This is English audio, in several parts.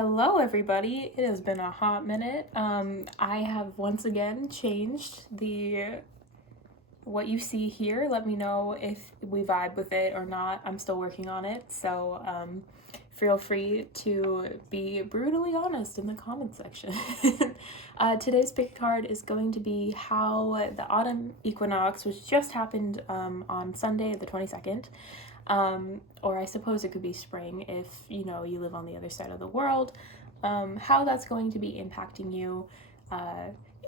Hello everybody, it has been a hot minute. I have once again changed what you see here. Let me know if we vibe with it or not. I'm still working on it, so feel free to be brutally honest in the comment section. Today's pick card is going to be how the autumn equinox, which just happened on Sunday the 22nd, or I suppose it could be spring if you live on the other side of the world, how that's going to be impacting you.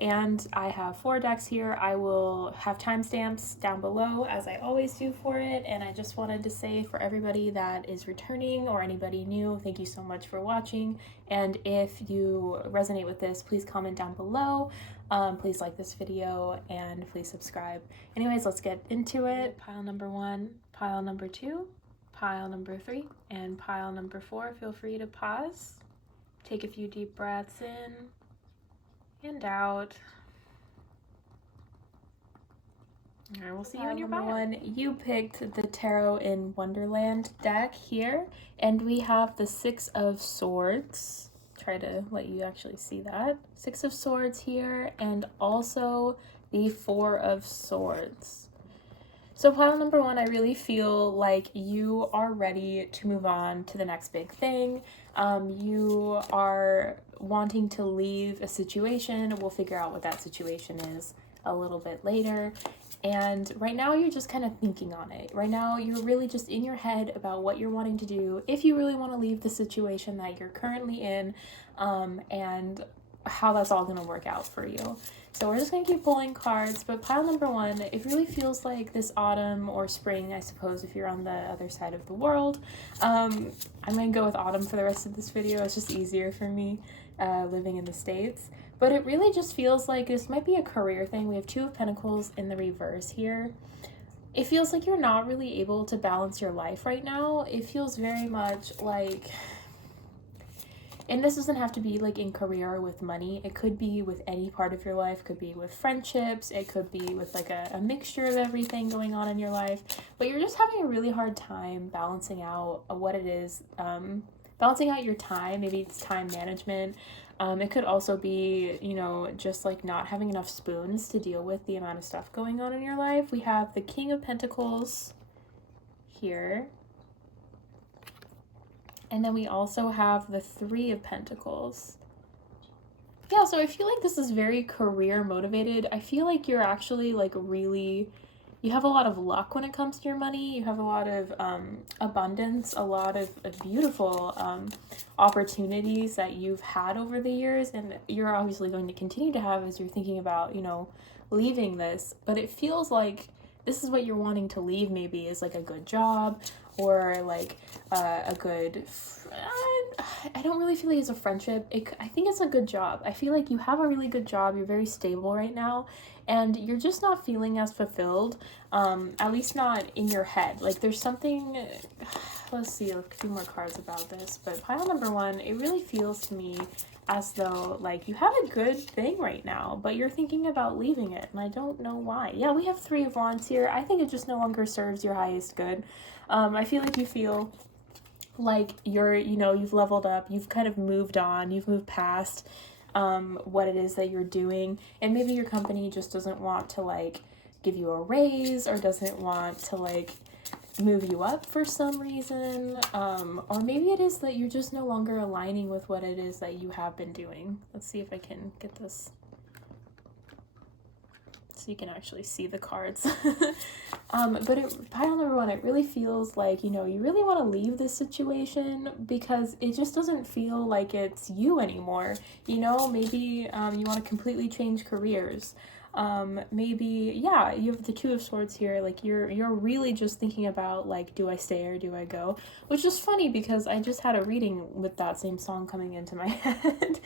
And I have 4 decks here. I will have timestamps down below as I always do for it, and I just wanted to say for everybody that is returning or anybody new, thank you so much for watching. And if you resonate with this, please comment down below. Please like this video and please subscribe. Anyways, let's get into it. Pile number 1, pile number 2, pile number 3, and pile number 4. Feel free to pause, take a few deep breaths in and out. All right, we'll see you in your bio. Number 1, you picked the Tarot in Wonderland deck here, and we have the 6 of Swords. Try to let you actually see that. 6 of Swords here, and also the 4 of Swords. So pile number 1, I really feel like you are ready to move on to the next big thing. You are wanting to leave a situation. We'll figure out what that situation is a little bit later. And right now you're just kind of thinking on it. Right now you're really just in your head about what you're wanting to do, if you really want to leave the situation that you're currently in, and how that's all going to work out for you. So we're just going to keep pulling cards, but pile number 1, it really feels like this autumn or spring, I suppose, if you're on the other side of the world. I'm going to go with autumn for the rest of this video. It's just easier for me living in the States. But it really just feels like this might be a career thing. We have 2 of Pentacles in the reverse here. It feels like you're not really able to balance your life right now. It feels very much like... And this doesn't have to be like in career or with money. It could be with any part of your life. It could be with friendships. It could be with like a mixture of everything going on in your life. But you're just having a really hard time balancing out what it is. Balancing out your time. Maybe it's time management. It could also be, just like not having enough spoons to deal with the amount of stuff going on in your life. We have the King of Pentacles here. And then we also have the 3 of Pentacles. Yeah, so I feel like this is very career motivated. I feel like you're actually like really, you have a lot of luck when it comes to your money. You have a lot of abundance, a lot of beautiful opportunities that you've had over the years. And you're obviously going to continue to have as you're thinking about, leaving this. But it feels like this is what you're wanting to leave, maybe, is like a good job or like a good, I don't really feel like it's a friendship. I think it's a good job. I feel like you have a really good job. You're very stable right now and you're just not feeling as fulfilled, at least not in your head. Like there's something, let's see a few more cards about this, but pile number 1, it really feels to me as though like you have a good thing right now, but you're thinking about leaving it, and I don't know why. Yeah, we have 3 of Wands here. I think it just no longer serves your highest good. I feel like you feel like you've leveled up, you've kind of moved on, you've moved past what it is that you're doing, and maybe your company just doesn't want to like give you a raise or doesn't want to like move you up for some reason, or maybe it is that you're just no longer aligning with what it is that you have been doing. Let's see if I can get this so you can actually see the cards. But pile number 1, it really feels like, you really want to leave this situation because it just doesn't feel like it's you anymore. Maybe you want to completely change careers. Maybe, yeah, you have the 2 of Swords here. Like you're really just thinking about like, do I stay or do I go? Which is funny because I just had a reading with that same song coming into my head.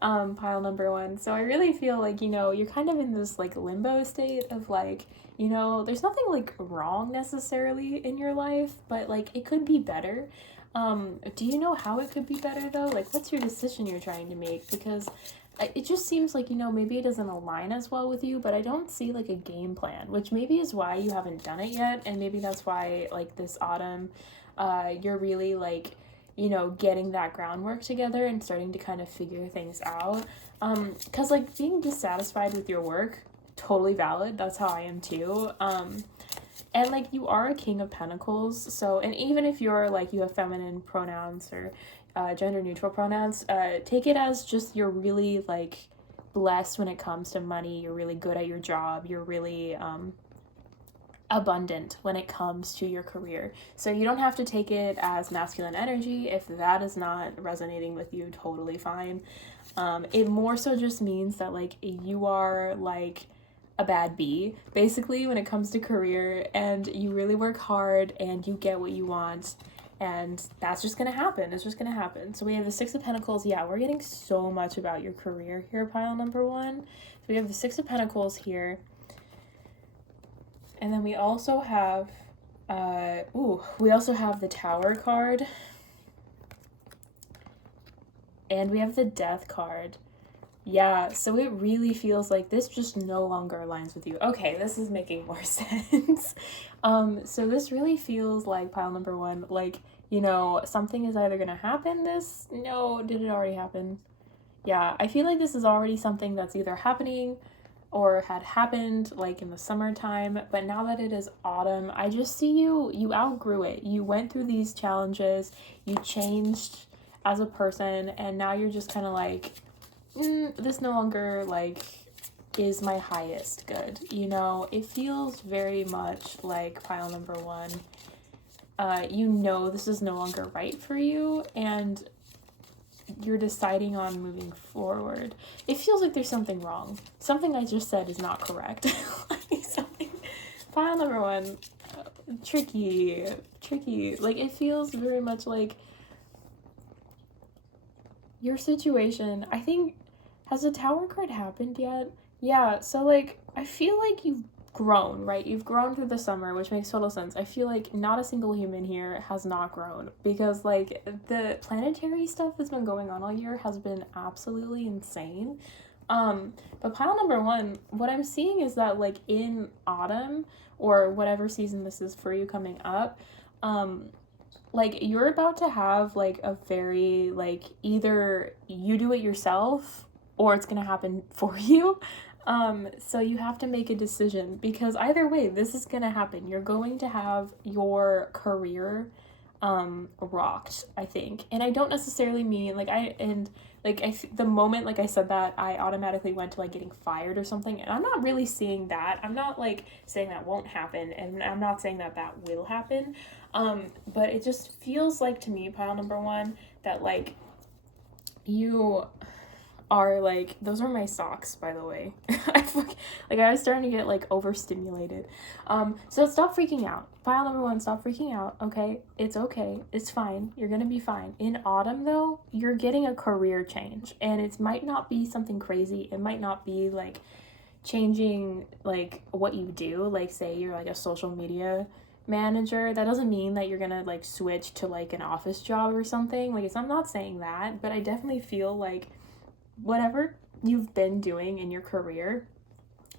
Pile number 1. So I really feel like, you're kind of in this like limbo state of like, there's nothing like wrong necessarily in your life, but like it could be better. Do you know how it could be better though? Like what's your decision you're trying to make? Because it just seems like, maybe it doesn't align as well with you, but I don't see like a game plan, which maybe is why you haven't done it yet. And maybe that's why like this autumn, you're really like you know, getting that groundwork together and starting to kind of figure things out. Because, like, being dissatisfied with your work, totally valid. That's how I am too. And, like, you are a King of Pentacles, so, and even if you're, like, you have feminine pronouns or gender-neutral pronouns, take it as just you're really, like, blessed when it comes to money. You're really good at your job. You're really abundant when it comes to your career. So you don't have to take it as masculine energy. If that is not resonating with you, totally fine. It more so just means that, like, you are, like, a bad bee, basically, when it comes to career, and you really work hard and you get what you want, and that's just gonna happen. It's just gonna happen. So we have the Six of Pentacles. Yeah, we're getting so much about your career here, pile number one. So we have the Six of Pentacles here. And then we also have, we also have the Tower card. And we have the Death card. Yeah, so it really feels like this just no longer aligns with you. Okay, this is making more sense. So this really feels like, pile number one, like, you know, something is either gonna happen did it already happen? Yeah, I feel like this is already something that's either happening or had happened, like, in the summertime, but now that it is autumn, I just see you outgrew it. You went through these challenges, you changed as a person, and now you're just kind of like, this no longer, like, is my highest good, you know? It feels very much like, pile number one, you know this is no longer right for you, and you're deciding on moving forward. It feels like there's something wrong. Something I just said is not correct. Pile number one, tricky. Like, it feels very much like your situation, I think, has the Tower card happened yet? Yeah, so, like, I feel like you've grown, right? You've grown through the summer, which makes total sense. I feel like not a single human here has not grown, because, like, the planetary stuff that's been going on all year has been absolutely insane. But pile number one, what I'm seeing is that, like, in autumn, or whatever season this is for you coming up, like, you're about to have, like, a very, like, either you do it yourself or it's gonna happen for you. So you have to make a decision, because either way, this is gonna happen. You're going to have your career rocked, I think. And I don't necessarily mean, like, the moment, like, I said that, I automatically went to, like, getting fired or something, and I'm not really seeing that. I'm not, like, saying that won't happen, and I'm not saying that that will happen, but it just feels like, to me, pile number one, that, like, you are, like, those are my socks, by the way. I was starting to get, like, overstimulated. So stop freaking out. Pile number one, stop freaking out, okay? It's okay. It's fine. You're gonna be fine. In autumn, though, you're getting a career change, and it might not be something crazy. It might not be, like, changing, like, what you do. Like, say you're, like, a social media manager. That doesn't mean that you're gonna, like, switch to, like, an office job or something. Like, I'm not saying that, but I definitely feel like whatever you've been doing in your career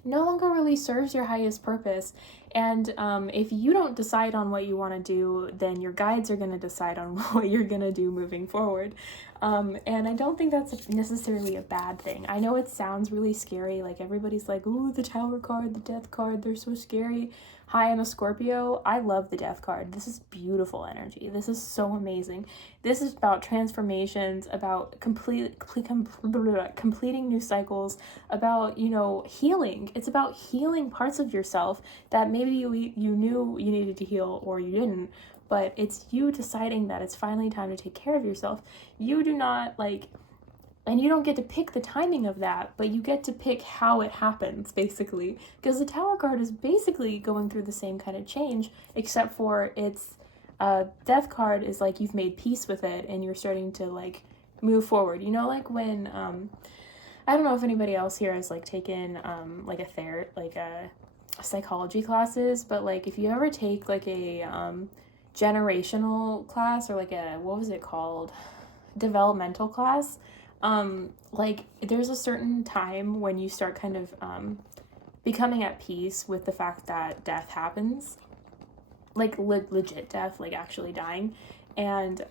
no longer really serves your highest purpose. And if you don't decide on what you want to do, then your guides are going to decide on what you're going to do moving forward. And I don't think that's necessarily a bad thing. I know it sounds really scary, like everybody's like, ooh, the Tower card, the Death card, they're so scary. Hi, I'm a Scorpio. I love the Death card. This is beautiful energy. This is so amazing. This is about transformations, about completing new cycles, about, you know, healing. It's about healing parts of yourself that maybe you knew you needed to heal or you didn't, but it's you deciding that it's finally time to take care of yourself. You do not, like, and you don't get to pick the timing of that, but you get to pick how it happens, basically. Because the Tower card is basically going through the same kind of change, except for its Death card is like you've made peace with it and you're starting to, like, move forward. You know, like when, I don't know if anybody else here has, like, taken, like, a psychology classes, but, like, if you ever take, like, a generational class, or, like, a, what was it called? Developmental class, like, there's a certain time when you start kind of becoming at peace with the fact that death happens, like legit death, like actually dying, and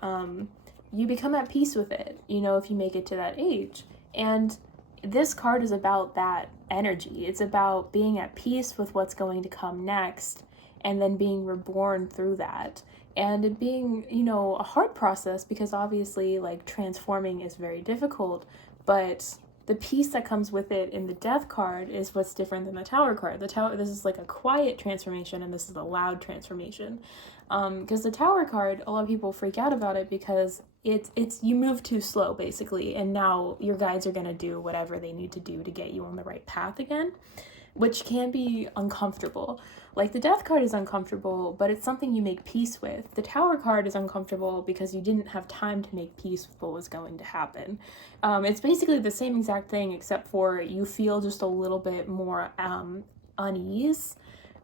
you become at peace with it, you know, if you make it to that age. And this card is about that energy. It's about being at peace with what's going to come next and then being reborn through that. And it being, you know, a hard process because obviously, like, transforming is very difficult, but the peace that comes with it in the death card is what's different than the tower card. The tower, this is like a quiet transformation, and this is a loud transformation. Because the tower card, a lot of people freak out about it because it's you move too slow basically, and now your guides are gonna do whatever they need to do to get you on the right path again, which can be uncomfortable. Like the death card is uncomfortable, but it's something you make peace with. The tower card is uncomfortable because you didn't have time to make peace with what was going to happen. It's basically the same exact thing, except for you feel just a little bit more unease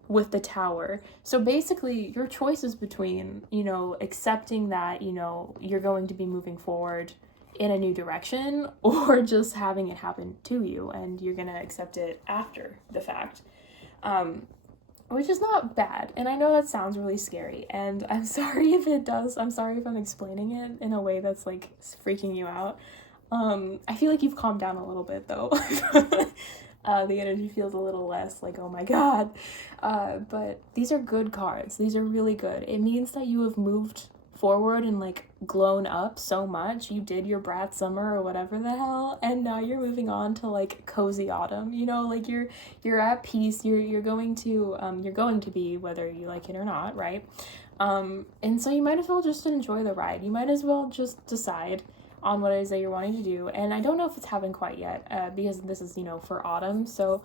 with the tower. So basically your choice is between, you know, accepting that, you know, you're going to be moving forward in a new direction, or just having it happen to you and you're gonna accept it after the fact. Which is not bad. And I know that sounds really scary, and I'm sorry if it does. I'm sorry if I'm explaining it in a way that's like freaking you out. I feel like you've calmed down a little bit though. The energy feels a little less like, oh my god. But these are good cards. These are really good. It means that you have moved forward and like grown up so much. You did your brat summer or whatever the hell, and now you're moving on to like cozy autumn, you know, like you're at peace. You're going to be, whether you like it or not, right? And so you might as well just enjoy the ride. You might as well just decide on what it is that you're wanting to do. And I don't know if it's happened quite yet, because this is, you know, for autumn. So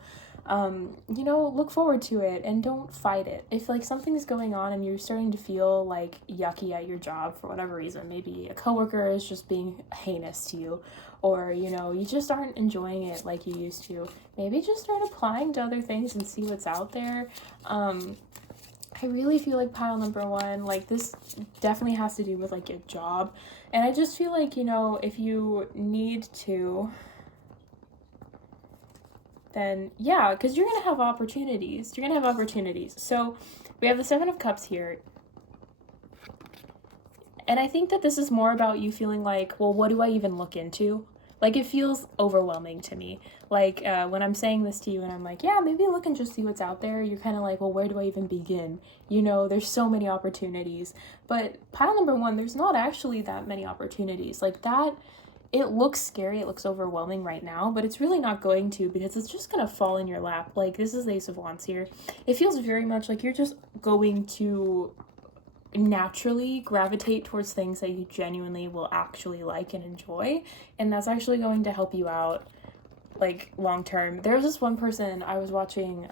you know, look forward to it and don't fight it. If like something's going on and you're starting to feel like yucky at your job for whatever reason, maybe a coworker is just being heinous to you, or, you know, you just aren't enjoying it like you used to, maybe just start applying to other things and see what's out there. I really feel like pile number one, like this definitely has to do with like your job. And I just feel like, you know, if you need to, then yeah, because you're going to have opportunities. You're going to have opportunities. So we have the Seven of Cups here. And I think that this is more about you feeling like, well, what do I even look into? Like, it feels overwhelming to me. Like, when I'm saying this to you and I'm like, yeah, maybe look and just see what's out there, you're kind of like, well, where do I even begin? You know, there's so many opportunities. But pile number one, there's not actually that many opportunities. Like, that, it looks scary, it looks overwhelming right now, but it's really not going to, because it's just going to fall in your lap. Like, this is the Ace of Wands here. It feels very much like you're just going to naturally gravitate towards things that you genuinely will actually like and enjoy, and that's actually going to help you out like long term. There was this one person I was watching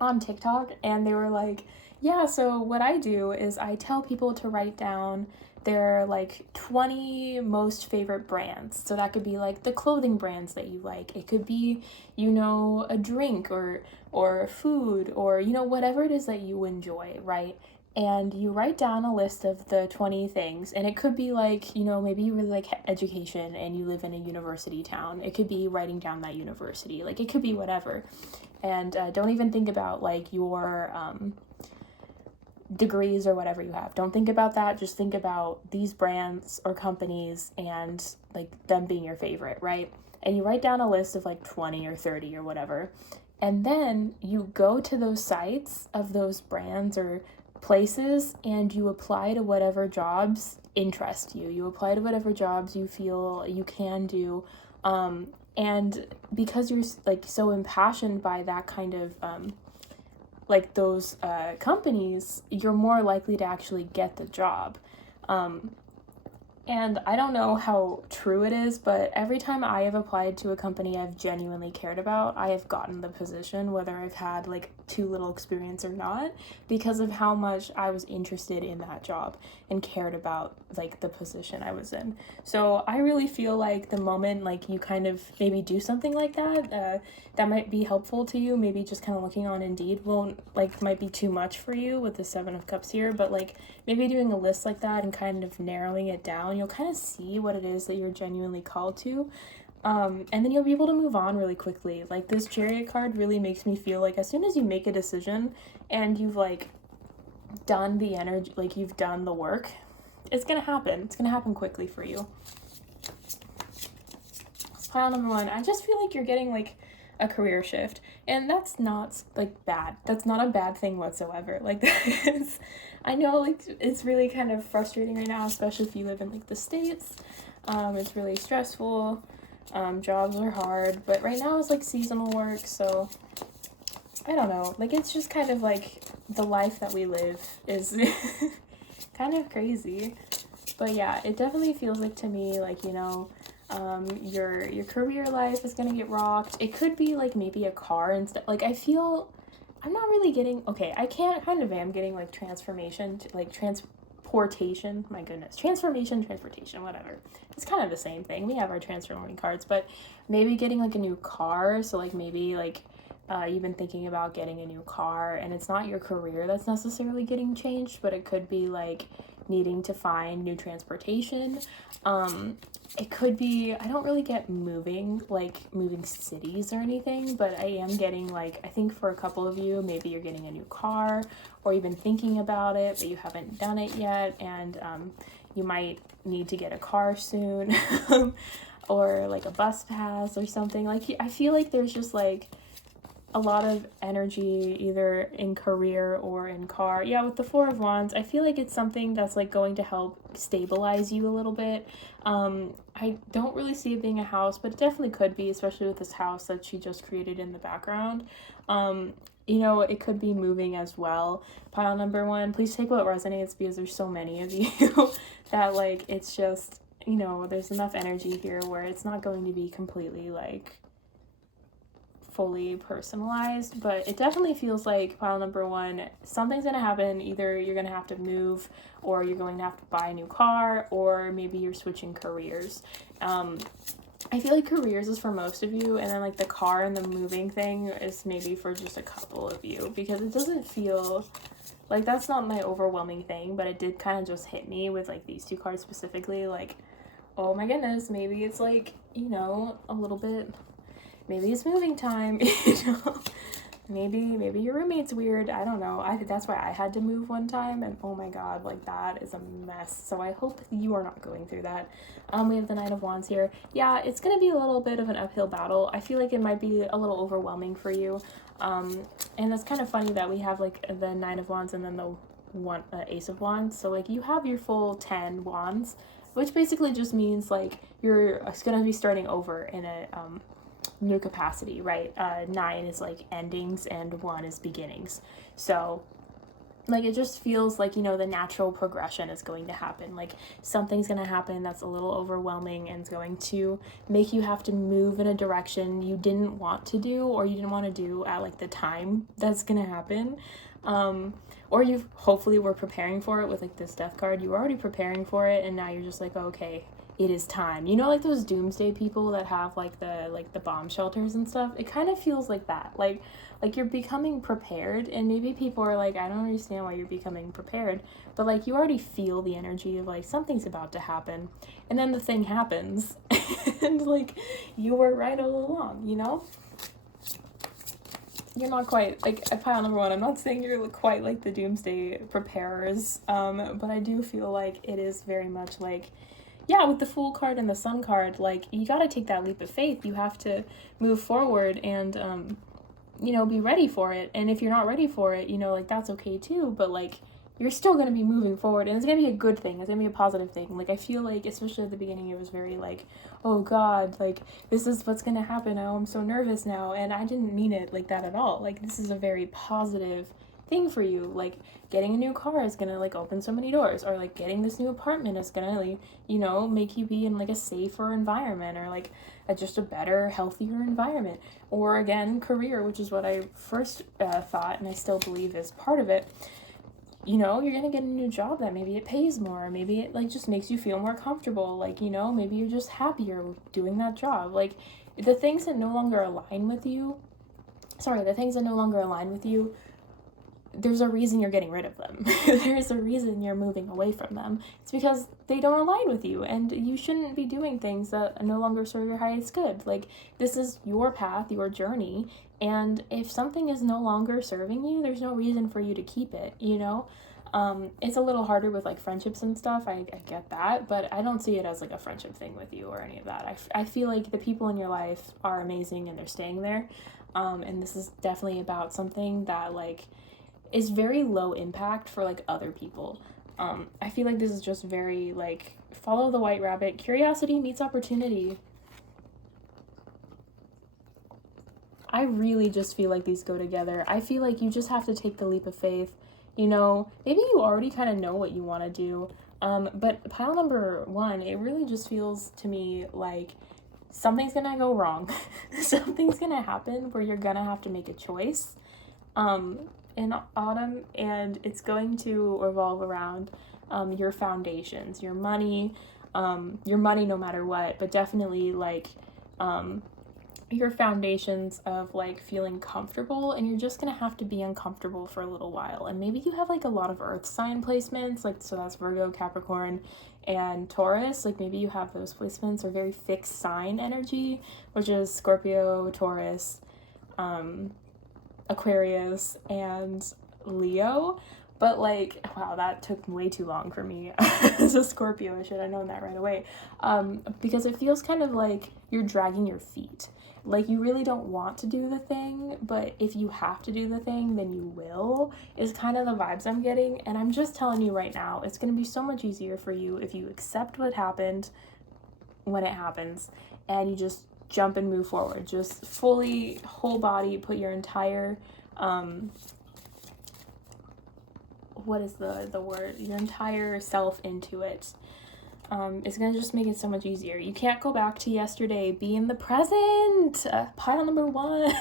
on TikTok, and they were like, yeah, so what I do is I tell people to write down their like 20 most favorite brands. So that could be like the clothing brands that you like. It could be, you know, a drink or food, or, you know, whatever it is that you enjoy, right? And you write down a list of the 20 things, and it could be like, you know, maybe you really like education and you live in a university town. It could be writing down that university. Like, it could be whatever. And don't even think about like your degrees or whatever you have. Don't think about that. Just think about these brands or companies and like them being your favorite, right? And you write down a list of like 20 or 30 or whatever. And then you go to those sites of those brands or places, and you apply to whatever jobs interest you. You apply to whatever jobs you feel you can do. And because you're like so impassioned by that kind of like those companies, you're more likely to actually get the job. And I don't know how true it is, but every time I have applied to a company I've genuinely cared about, I have gotten the position, whether I've had like too little experience or not, because of how much I was interested in that job and cared about like the position I was in. So I really feel like the moment like you kind of maybe do something like that, that might be helpful to you. Maybe just kind of looking on Indeed might be too much for you with the Seven of Cups here, but like maybe doing a list like that and kind of narrowing it down, you'll kind of see what it is that you're genuinely called to. And then you'll be able to move on really quickly. Like, this Chariot card really makes me feel like as soon as you make a decision and you've like done the energy, like you've done the work, it's gonna happen. It's gonna happen quickly for you. Pile number 1, I just feel like you're getting like a career shift, and that's not like bad. That's not a bad thing whatsoever. Like I know like it's really kind of frustrating right now, especially if you live in like the States. It's really stressful. Jobs are hard, but right now it's like seasonal work, so I don't know. Like it's just kind of like the life that we live is kind of crazy. But yeah, it definitely feels like to me like, you know, your career life is gonna get rocked. It could be like maybe a car and stuff. Like I feel I'm not really getting, okay, I kind of am getting like transformation to like transportation, my goodness, transportation, whatever. It's kind of the same thing. We have our transforming cards, but maybe getting like a new car. So like maybe like you've been thinking about getting a new car, and it's not your career that's necessarily getting changed, but it could be like needing to find new transportation. It could be, I don't really get moving cities or anything, but I am getting like, I think for a couple of you, maybe you're getting a new car, or you've been thinking about it, but you haven't done it yet, and you might need to get a car soon, or like a bus pass or something. Like, I feel like there's just like a lot of energy either in career or in car. Yeah, with the 4 of Wands, I feel like it's something that's like going to help stabilize you a little bit. I don't really see it being a house, but it definitely could be, especially with this house that she just created in the background. You know, it could be moving as well. Pile number 1, please take what resonates, because there's so many of you that like, it's just, you know, there's enough energy here where it's not going to be completely like fully personalized, but it definitely feels like pile number 1, something's gonna happen. Either you're gonna have to move, or you're going to have to buy a new car, or maybe you're switching careers. I feel like careers is for most of you, and then like the car and the moving thing is maybe for just a couple of you, because it doesn't feel like that's not my overwhelming thing, but it did kind of just hit me with like these 2 cards specifically, like, oh my goodness, maybe it's like, you know, a little bit, maybe it's moving time, you know, maybe your roommate's weird, I don't know. That's why I had to move one time, and oh my god, like that is a mess. So I hope you are not going through that. We have the Knight of Wands here. Yeah, it's gonna be a little bit of an uphill battle. I feel like it might be a little overwhelming for you. And it's kind of funny that we have like the 9 of Wands and then the Ace of Wands. So like you have your full 10 wands, which basically just means like you're gonna be starting over in a new capacity, right? 9 is like endings and 1 is beginnings. So like it just feels like, you know, the natural progression is going to happen. Like something's going to happen that's a little overwhelming and it's going to make you have to move in a direction you didn't want to do, or you didn't want to do at like the time that's going to happen. Or you hopefully were preparing for it with like this Death card. You were already preparing for it, and now you're just like, okay, it is time. You know, like those doomsday people that have like the bomb shelters and stuff. It kind of feels like that. Like you're becoming prepared, and maybe people are like, I don't understand why you're becoming prepared, but like you already feel the energy of like something's about to happen, and then the thing happens, and like you were right all along, you know? You're not quite, like, at pile number 1, I'm not saying you're quite like the doomsday preparers, but I do feel like it is very much like, yeah, with the Fool card and the Sun card, like, you gotta take that leap of faith. You have to move forward and, you know, be ready for it. And if you're not ready for it, you know, like, that's okay too, but, like, you're still gonna be moving forward, and it's gonna be a good thing. It's gonna be a positive thing. Like, I feel like, especially at the beginning, it was very, like, oh god, like, this is what's gonna happen. Oh, I'm so nervous now, and I didn't mean it like that at all. Like, this is a very positive thing for you. Like, getting a new car is gonna, like, open so many doors, or, like, getting this new apartment is gonna, like, you know, make you be in, like, a safer environment, or, like, just a better, healthier environment. Or, again, career, which is what I first thought, and I still believe is part of it. You know, you're gonna get a new job that maybe it pays more, maybe it like just makes you feel more comfortable, like, you know, maybe you're just happier doing that job. Like, the things that no longer align with you, there's a reason you're getting rid of them. There's a reason you're moving away from them. It's because they don't align with you, and you shouldn't be doing things that no longer serve your highest good. Like, this is your path, your journey, and if something is no longer serving you, there's no reason for you to keep it, you know? It's a little harder with like friendships and stuff. I get that, but I don't see it as like a friendship thing with you or any of that. I feel like the people in your life are amazing and they're staying there. And this is definitely about something that like is very low impact for like other people. I feel like this is just very like follow the white rabbit. Curiosity meets opportunity. I really just feel like these go together. I feel like you just have to take the leap of faith. You know, maybe you already kind of know what you want to do. But pile number 1, it really just feels to me like something's gonna go wrong. Something's gonna happen where you're gonna have to make a choice in autumn, and it's going to revolve around your foundations, your money no matter what, but definitely like your foundations of like feeling comfortable, and you're just gonna have to be uncomfortable for a little while. And maybe you have like a lot of earth sign placements, like so that's Virgo, Capricorn, and Taurus. Like maybe you have those placements, or very fixed sign energy, which is Scorpio, Taurus, Aquarius, and Leo. But like, wow, that took way too long for me as a Scorpio. I should have known that right away. Because it feels kind of like you're dragging your feet. Like you really don't want to do the thing, but if you have to do the thing, then you will, is kind of the vibes I'm getting. And I'm just telling you right now, it's going to be so much easier for you if you accept what happened when it happens, and you just jump and move forward. Just fully, whole body, put your entire, what is the word? Your entire self into it. It's gonna just make it so much easier. You can't go back to yesterday. Be in the present. Pile number 1.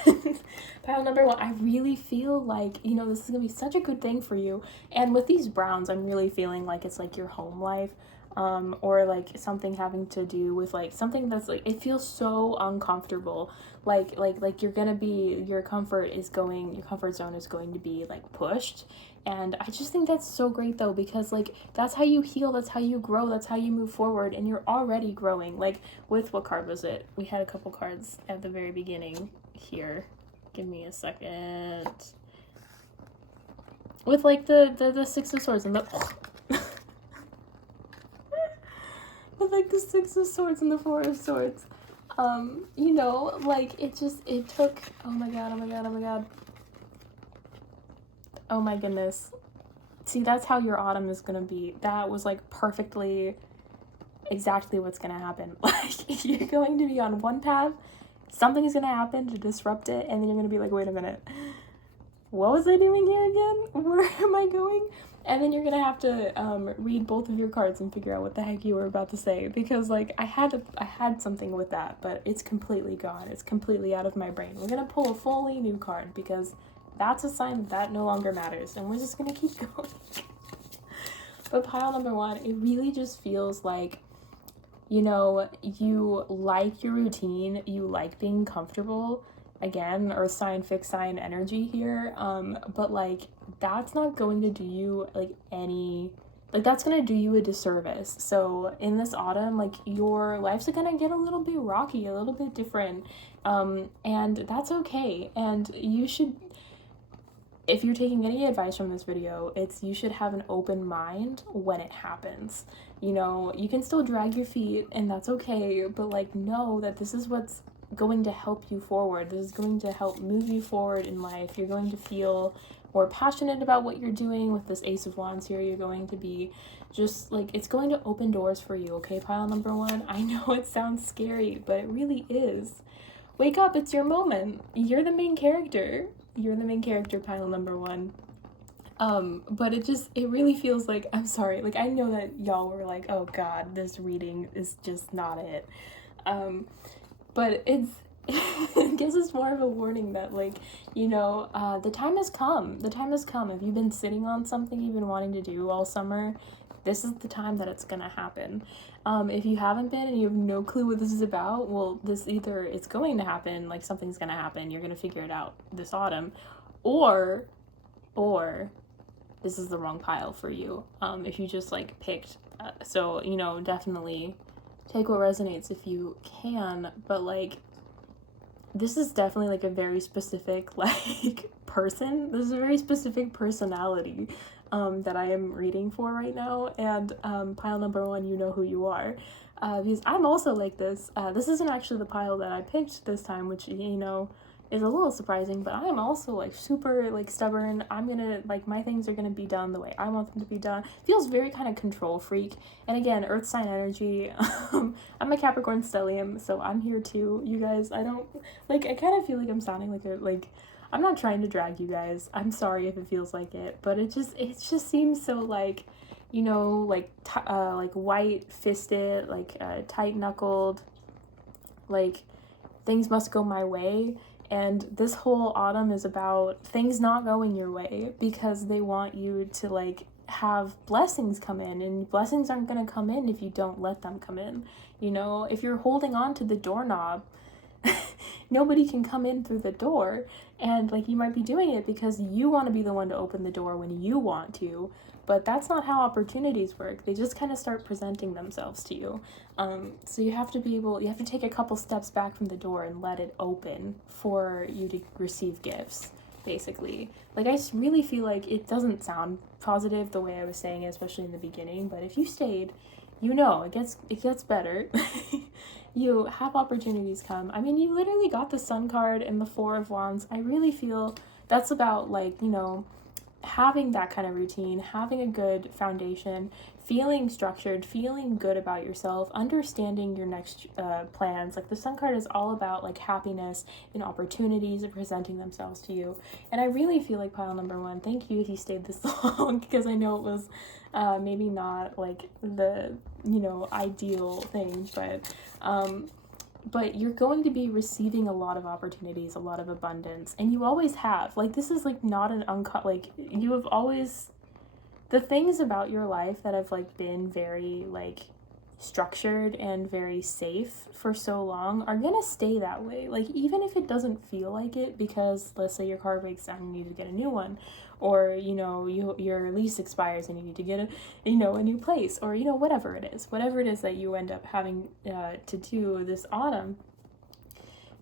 Pile number 1. I really feel like, you know, this is gonna be such a good thing for you. And with these browns, I'm really feeling like it's like your home life. Or like something having to do with like something that's like, it feels so uncomfortable. Like you're gonna be, your comfort zone is going to be like pushed. And I just think that's so great though, because like that's how you heal, that's how you grow, that's how you move forward, and you're already growing. Like with, what card was it? We had a couple cards at the very beginning here. Give me a second. With like the 6 of Swords and the with like the 6 of Swords and the 4 of Swords. You know, like it took, oh my god. Oh my goodness. See, that's how your autumn is gonna be. That was like perfectly exactly what's gonna happen. Like you're going to be on one path, something's gonna happen to disrupt it, and then you're gonna be like, wait a minute, what was I doing here again? Where am I going? And then you're gonna have to read both of your cards and figure out what the heck you were about to say, because like I had something with that, but it's completely gone. It's completely out of my brain. We're gonna pull a fully new card, because that's a sign that no longer matters, and we're just gonna keep going. But pile number 1, it really just feels like, you know, you like your routine, you like being comfortable. Again, earth sign, fixed sign energy here, but like that's not going to do you like any, like that's gonna do you a disservice. So in this autumn, like your life's gonna get a little bit rocky, a little bit different, and that's okay. And you should, if you're taking any advice from this video, it's you should have an open mind when it happens. You know, you can still drag your feet, and that's okay, but like know that this is what's going to help you forward. This is going to help move you forward in life. You're going to feel more passionate about what you're doing. With this Ace of Wands here, you're going to be just like, it's going to open doors for you, okay, pile number 1? I know it sounds scary, but it really is. Wake up, it's your moment. You're the main character. You're the main character, pile number 1. But it really feels like, I'm sorry, like I know that y'all were like, oh god, this reading is just not it. But it's, I guess it's more of a warning that like, you know, the time has come. The time has come. If you've been sitting on something you've been wanting to do all summer, this is the time that it's gonna happen. If you haven't been and you have no clue what this is about, well, this either it's going to happen, like something's gonna happen, you're gonna figure it out this autumn, or this is the wrong pile for you. If you just like picked, so, you know, definitely take what resonates if you can, but like this is definitely like a very specific like person. This is a very specific personality. that I am reading for right now, and pile number 1, you know who you are. Because I'm also like this. This isn't actually the pile that I picked this time, which, you know, is a little surprising, but I am also like super like stubborn. I'm gonna like, my things are gonna be done the way I want them to be done. Feels very kind of control freak. And again, earth sign energy. I'm a Capricorn stellium, so I'm here too, you guys. I don't like, I kind of feel like I'm sounding like I'm not trying to drag you guys. I'm sorry if it feels like it, but it just seems so like, you know, like white fisted, like tight knuckled, like things must go my way. And this whole autumn is about things not going your way because they want you to like have blessings come in, and blessings aren't going to come in if you don't let them come in. You know, if you're holding on to the doorknob, nobody can come in through the door. And like, you might be doing it because you want to be the one to open the door when you want to, but that's not how opportunities work. They just kind of start presenting themselves to you. So you have to take a couple steps back from the door and let it open for you to receive gifts, basically. Like, I really feel like it doesn't sound positive the way I was saying it, especially in the beginning, but if you stayed, you know, it gets better. You have opportunities come. I mean, you literally got the Sun card and the Four of Wands. I really feel that's about, like, you know, having that kind of routine, having a good foundation, feeling structured, feeling good about yourself, understanding your next plans. Like, the Sun card is all about like happiness and opportunities and presenting themselves to you. And I really feel like pile number 1, thank you if you stayed this long, because I know it was maybe not like the, you know, ideal thing, but you're going to be receiving a lot of opportunities, a lot of abundance, and you always have. Like, this is like not an like, you have always, the things about your life that have like been very like structured and very safe for so long are gonna stay that way. Like, even if it doesn't feel like it, because let's say your car breaks down and you need to get a new one, or, you know, your lease expires and you need to get a new place, or, you know, whatever it is that you end up having to do this autumn.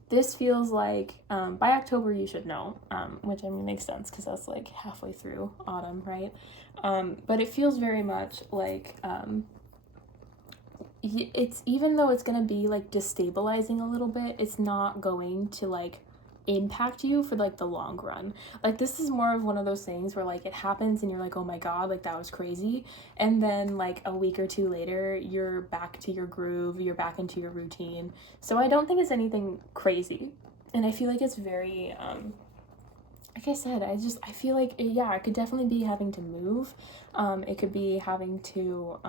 This feels like by October you should know, which, I mean, makes sense because that's like halfway through autumn, right? But it feels very much like it's, even though it's going to be like destabilizing a little bit, it's not going to like impact you for like the long run. Like, this is more of one of those things where like it happens and you're like, oh my god, like that was crazy, and then like a week or two later you're back to your groove, you're back into your routine. So I don't think it's anything crazy, and I feel like it's very like I said, I feel like, yeah, it could definitely be having to move. It could be having to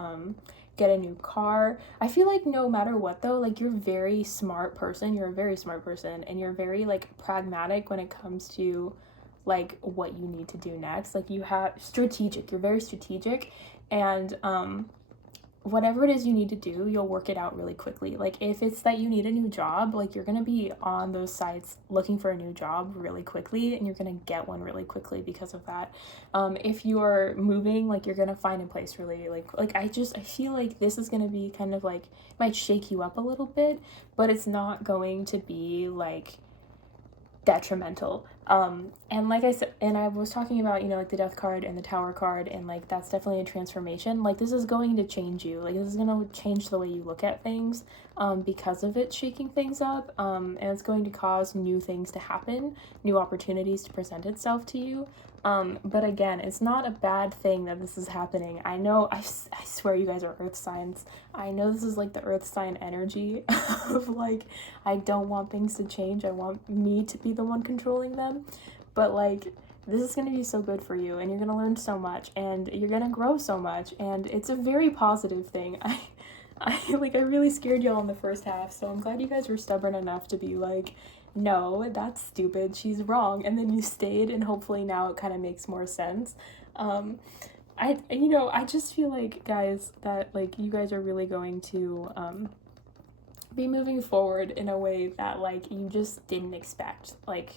get a new car. I feel like no matter what though, like, you're a very smart person, and you're very like pragmatic when it comes to like what you need to do next. Like, you're very strategic, and whatever it is you need to do, you'll work it out really quickly. Like, if it's that you need a new job, like, you're gonna be on those sites looking for a new job really quickly, and you're gonna get one really quickly because of that. If you're moving, like, you're gonna find a place really like I feel like this is gonna be kind of like, might shake you up a little bit, but it's not going to be like detrimental. And like I said, and I was talking about, you know, like the Death card and the Tower card, and like that's definitely a transformation. Like, this is going to change you. Like, this is going to change the way you look at things because of it shaking things up, and it's going to cause new things to happen, new opportunities to present itself to you. But again, it's not a bad thing that this is happening. I know, I swear you guys are earth signs. I know this is like the earth sign energy of like, I don't want things to change. I want me to be the one controlling them. But like, this is going to be so good for you, and you're going to learn so much, and you're going to grow so much, and it's a very positive thing. I really scared y'all in the first half, so I'm glad you guys were stubborn enough to be like, no, that's stupid, she's wrong, and then you stayed, and hopefully now it kind of makes more sense. I just feel like, guys, that like you guys are really going to be moving forward in a way that like you just didn't expect. Like,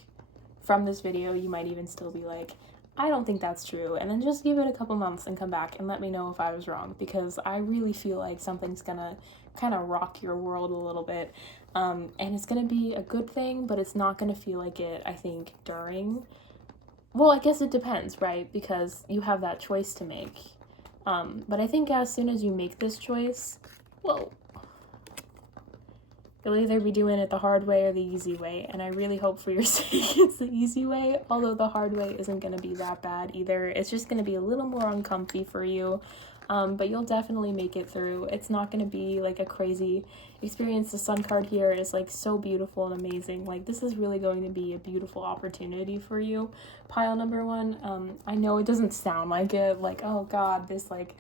from this video, you might even still be like, I don't think that's true, and then just give it a couple months and come back and let me know if I was wrong, because I really feel like something's gonna kind of rock your world a little bit, and it's gonna be a good thing, but it's not gonna feel like it, I think, during well, I guess it depends, right? Because you have that choice to make. But I think as soon as you make this choice, well, you'll either be doing it the hard way or the easy way, and I really hope for your sake it's the easy way, although the hard way isn't going to be that bad either. It's just going to be a little more uncomfy for you, but you'll definitely make it through. It's not going to be like a crazy experience. The sun card here is like so beautiful and amazing. Like, this is really going to be a beautiful opportunity for you, pile number one. I know it doesn't sound like it, like, oh god, this like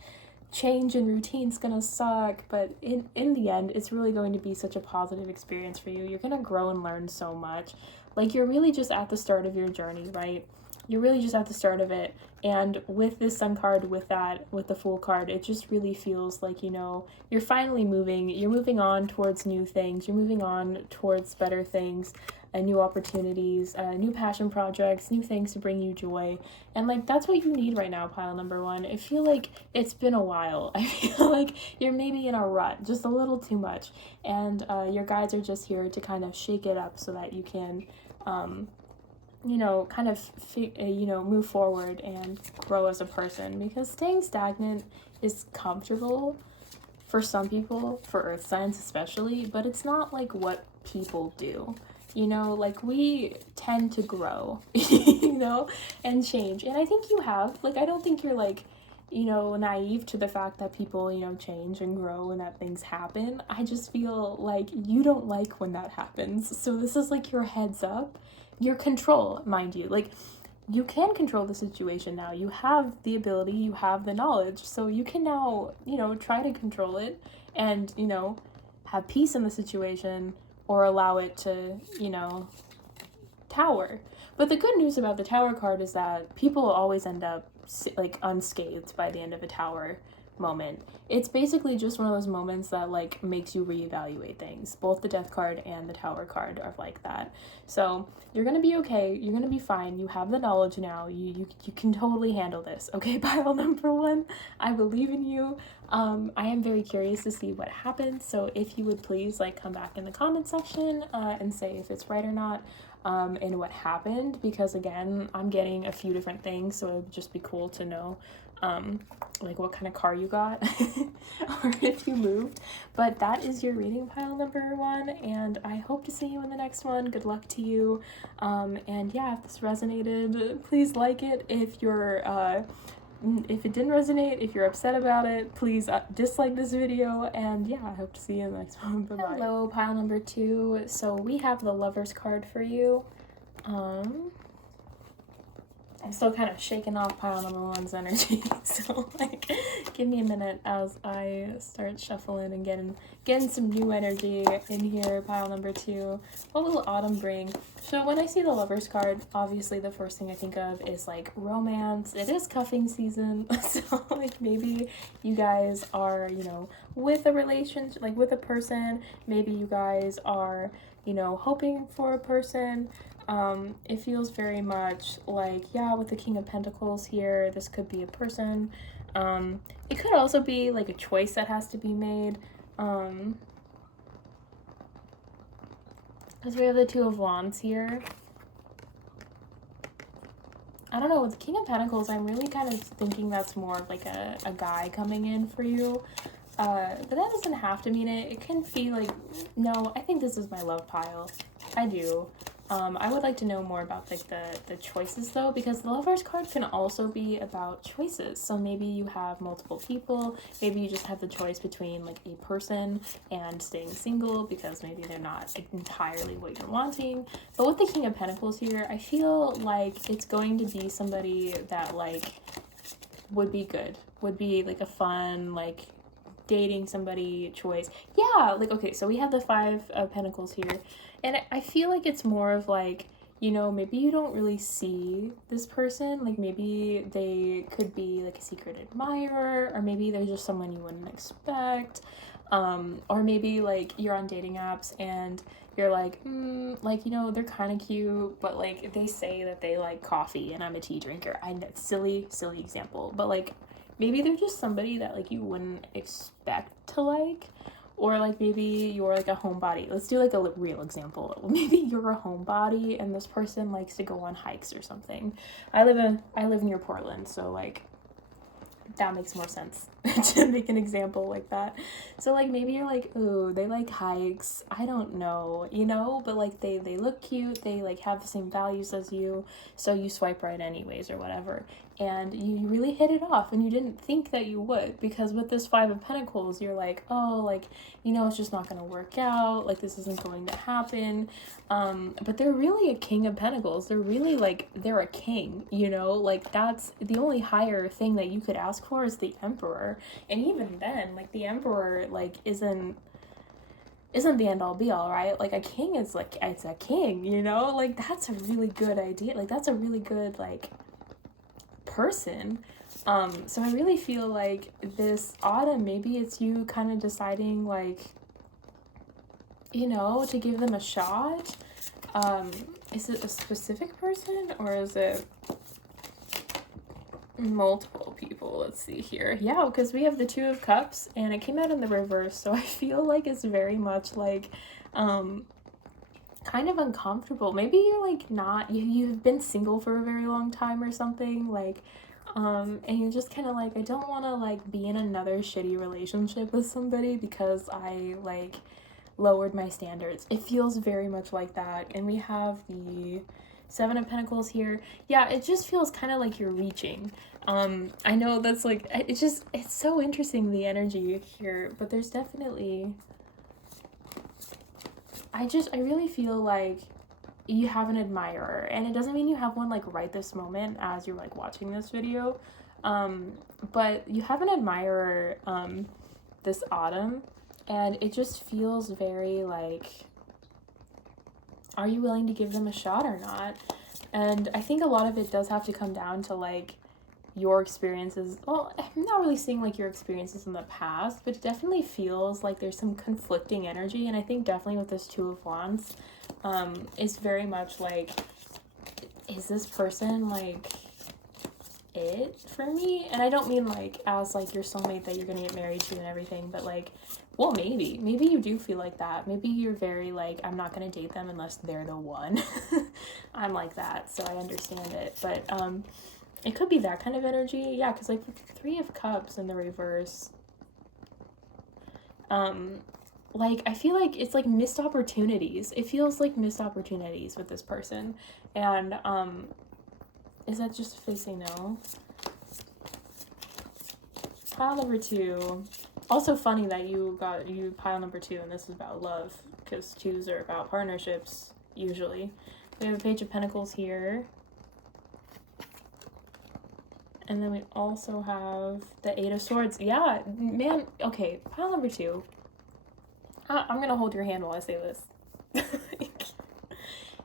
change in routine's gonna suck, but in the end, it's really going to be such a positive experience for you. You're gonna grow and learn so much. Like, you're really just at the start of your journey, right? You're really just at the start of it, and with this sun card, with the Fool card, it just really feels like, you know, you're finally you're moving on towards new things, you're moving on towards better things, new opportunities, new passion projects, new things to bring you joy. And like, that's what you need right now, pile number one. I feel like it's been a while. I feel like you're maybe in a rut, just a little too much. And your guides are just here to kind of shake it up so that you can, you know, kind of, you know, move forward and grow as a person. Because staying stagnant is comfortable for some people, for earth signs especially, but it's not like what people do. You know, like, we tend to grow, you know, and change. And I think you have, like, I don't think you're, like, you know, naive to the fact that people, you know, change and grow and that things happen. I just feel like you don't like when that happens. So this is like your heads up, your control, mind you. Like, you can control the situation now. You have the ability, you have the knowledge. So you can now, you know, try to control it and, you know, have peace in the situation, or allow it to, you know, tower. But the good news about the Tower card is that people always end up like unscathed by the end of a Tower moment. It's basically just one of those moments that like makes you reevaluate things. Both the Death card and the Tower card are like that. So you're gonna be okay. You're gonna be fine. You have the knowledge now. You can totally handle this. Okay, pile number one. I believe in you. I am very curious to see what happens. So if you would please like come back in the comment section and say if it's right or not. And what happened, because again, I'm getting a few different things, so it would just be cool to know like what kind of car you got or if you moved. But that is your reading, pile number one, and I hope to see you in the next one. Good luck to you. And yeah, if this resonated, please like it. If it didn't resonate, if you're upset about it, please dislike this video, and yeah, I hope to see you in the next one. Bye-bye. Hello, pile number two. So we have the Lovers card for you. I'm still kind of shaking off pile number one's energy, so like, give me a minute as I start shuffling and getting some new energy in here. Pile number two. What will autumn bring? So when I see the Lovers card, obviously the first thing I think of is like romance. It is cuffing season, so like maybe you guys are, you know, with a relationship, like with a person. Maybe you guys are, you know, hoping for a person. It feels very much like, yeah, with the King of Pentacles here, this could be a person. It could also be like a choice that has to be made. Because we have the Two of Wands here. I don't know, with the King of Pentacles, I'm really kind of thinking that's more of like a guy coming in for you. But that doesn't have to mean it. It can feel like, no, I think this is my love pile. I do. I would like to know more about like the choices though, because the Lovers card can also be about choices. So maybe you have multiple people, maybe you just have the choice between like a person and staying single because maybe they're not entirely what you're wanting. But with the King of Pentacles here, I feel like it's going to be somebody that like would be good, would be like a fun, like dating somebody choice. Yeah, like, okay, so we have the Five of Pentacles here, and I feel like it's more of like, you know, maybe you don't really see this person, like maybe they could be like a secret admirer, or maybe they're just someone you wouldn't expect, or maybe like you're on dating apps and you're like, like, you know, they're kind of cute, but like they say that they like coffee and I'm a tea drinker. I know, silly example, but like maybe they're just somebody that like you wouldn't expect to like, Or like maybe you're like a homebody. Let's do like a real example. Maybe you're a homebody and this person likes to go on hikes or something. I live near Portland, so like that makes more sense to make an example like that. So like maybe you're like, ooh, they like hikes, I don't know, you know, but like they look cute, they like have the same values as you, so you swipe right anyways or whatever, and you really hit it off and you didn't think that you would, because with this Five of Pentacles you're like, oh, like, you know, it's just not gonna work out, like this isn't going to happen. But they're really a King of Pentacles. They're really like, they're a king, you know, like that's the only higher thing that you could ask for is the Emperor. And even then, like the Emperor like isn't the end all be all, right? Like a king is like, it's a king, you know, like that's a really good idea. Like that's a really good like person. So I really feel like this autumn, maybe it's you kind of deciding like, you know, to give them a shot. Is it a specific person or is it multiple people? Let's see here. Yeah, because we have the Two of Cups and it came out in the reverse, so I feel like it's very much like kind of uncomfortable. Maybe you're like not, you've been single for a very long time or something, like and you're just kind of like, I don't want to like be in another shitty relationship with somebody because I like lowered my standards. It feels very much like that. And we have the Seven of Pentacles here. Yeah, it just feels kind of like you're reaching. I know that's like, it's so interesting, the energy here, but there's definitely, I really feel like you have an admirer, and it doesn't mean you have one like right this moment as you're like watching this video, but you have an admirer this autumn, and it just feels very like, are you willing to give them a shot or not? And I think a lot of it does have to come down to like your experiences. Well, I'm not really seeing like your experiences in the past, but it definitely feels like there's some conflicting energy. And I think definitely with this Two of Wands, it's very much like, is this person like it for me? And I don't mean like as like your soulmate that you're gonna get married to and everything, but like, well, maybe you do feel like that. Maybe you're very like, I'm not gonna date them unless they're the one. I'm like that, so I understand it. But it could be that kind of energy. Yeah, because like with the Three of Cups in the reverse, like I feel like it's like missed opportunities. It feels like missed opportunities with this person. And is that just if they say no? Pile number two. Also funny that you pile number two and this is about love, because twos are about partnerships usually. We have a Page of Pentacles here. And then we also have the Eight of Swords. Yeah, man, okay, pile number two. I'm gonna hold your hand while I say this.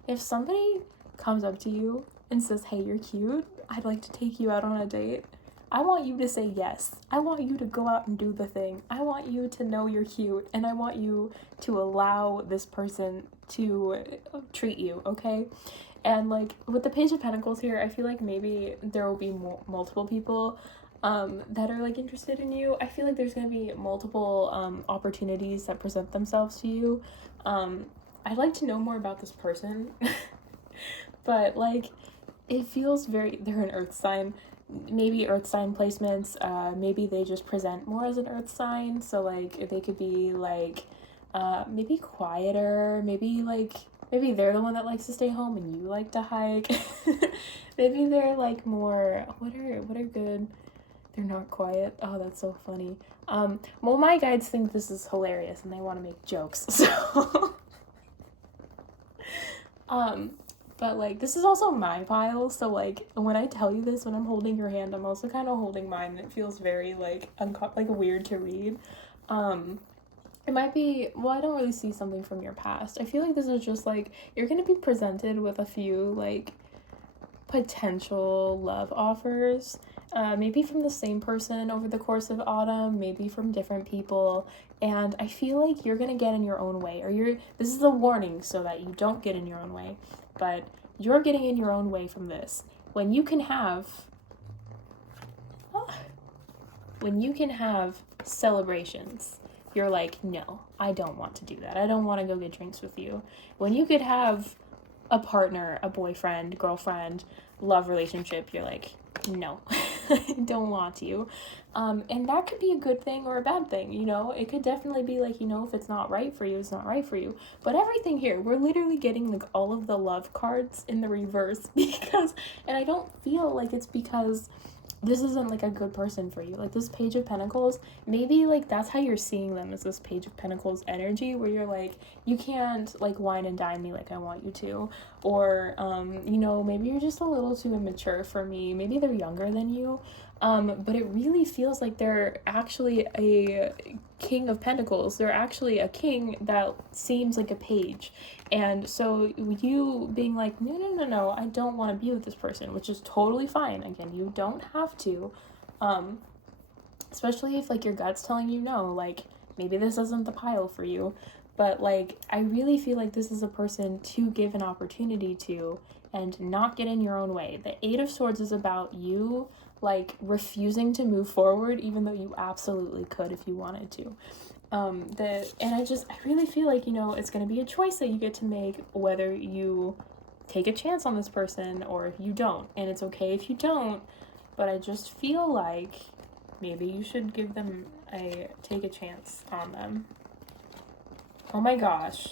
If somebody comes up to you and says, hey, you're cute, I'd like to take you out on a date, I want you to say yes. I want you to go out and do the thing. I want you to know you're cute, and I want you to allow this person to treat you, okay? And like with the Page of Pentacles here, I feel like maybe there will be multiple people that are like interested in you. I feel like there's going to be multiple opportunities that present themselves to you. I'd like to know more about this person, but like it feels very, they're an earth sign. Maybe earth sign placements, maybe they just present more as an earth sign, so like they could be like maybe quieter, maybe they're the one that likes to stay home and you like to hike. Maybe they're like more, what are good, they're not quiet. Oh, that's so funny. Well, my guides think this is hilarious and they want to make jokes, so but like this is also my pile, so like when I tell you this, when I'm holding your hand, I'm also kind of holding mine, and it feels very like weird to read. It might be, well, I don't really see something from your past. I feel like this is just like you're gonna be presented with a few like potential love offers, maybe from the same person over the course of autumn, maybe from different people, and I feel like you're gonna get in your own way, or this is a warning so that you don't get in your own way, but you're getting in your own way from this. When you can have celebrations, you're like, no, I don't want to do that. I don't want to go get drinks with you. When you could have a partner, a boyfriend, girlfriend, love relationship, you're like, no, I don't want you. And that could be a good thing or a bad thing, you know? It could definitely be like, you know, if it's not right for you, it's not right for you. But everything here, we're literally getting like all of the love cards in the reverse because, and I don't feel like it's because this isn't like a good person for you. Like this Page of Pentacles, maybe like that's how you're seeing them, as this Page of Pentacles energy, where you're like, you can't like wine and dine me like I want you to, or you know, maybe you're just a little too immature for me. Maybe they're younger than you, but it really feels like they're actually a King of Pentacles. They're actually a king that seems like a page. And so you being like, no, I don't want to be with this person, which is totally fine. Again, you don't have to, especially if like your gut's telling you no, like maybe this isn't the pile for you. But like, I really feel like this is a person to give an opportunity to and not get in your own way. The Eight of Swords is about you like refusing to move forward, even though you absolutely could if you wanted to. And I really feel like, you know, it's going to be a choice that you get to make, whether you take a chance on this person or if you don't. And it's okay if you don't, but I just feel like maybe you should take a chance on them. Oh my gosh.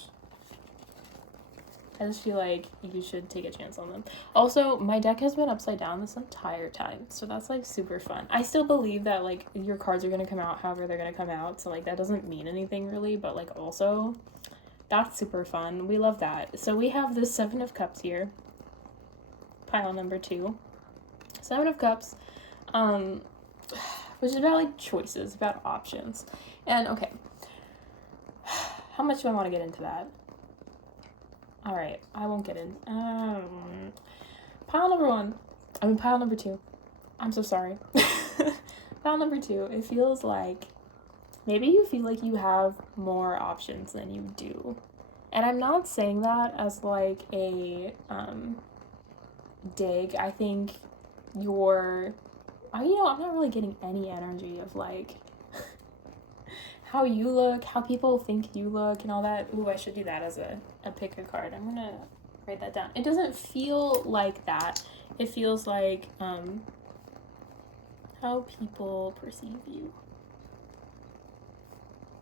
I just feel like you should take a chance on them. Also, my deck has been upside down this entire time, so that's like super fun. I still believe that like your cards are gonna come out however they're gonna come out, so like that doesn't mean anything really, but like also that's super fun. We love that. So we have this Seven of Cups here, pile number 2. Seven of Cups, which is about like choices, about options. And okay, how much do I want to get into that? All right, I won't get in. Pile number 2. I'm so sorry. Pile number 2, it feels like maybe you feel like you have more options than you do. And I'm not saying that as like a dig. I think I'm not really getting any energy of like how you look, how people think you look, and all that. Ooh, I should do that as a pick a card. I'm gonna write that down. It doesn't feel like that. It feels like how people perceive you.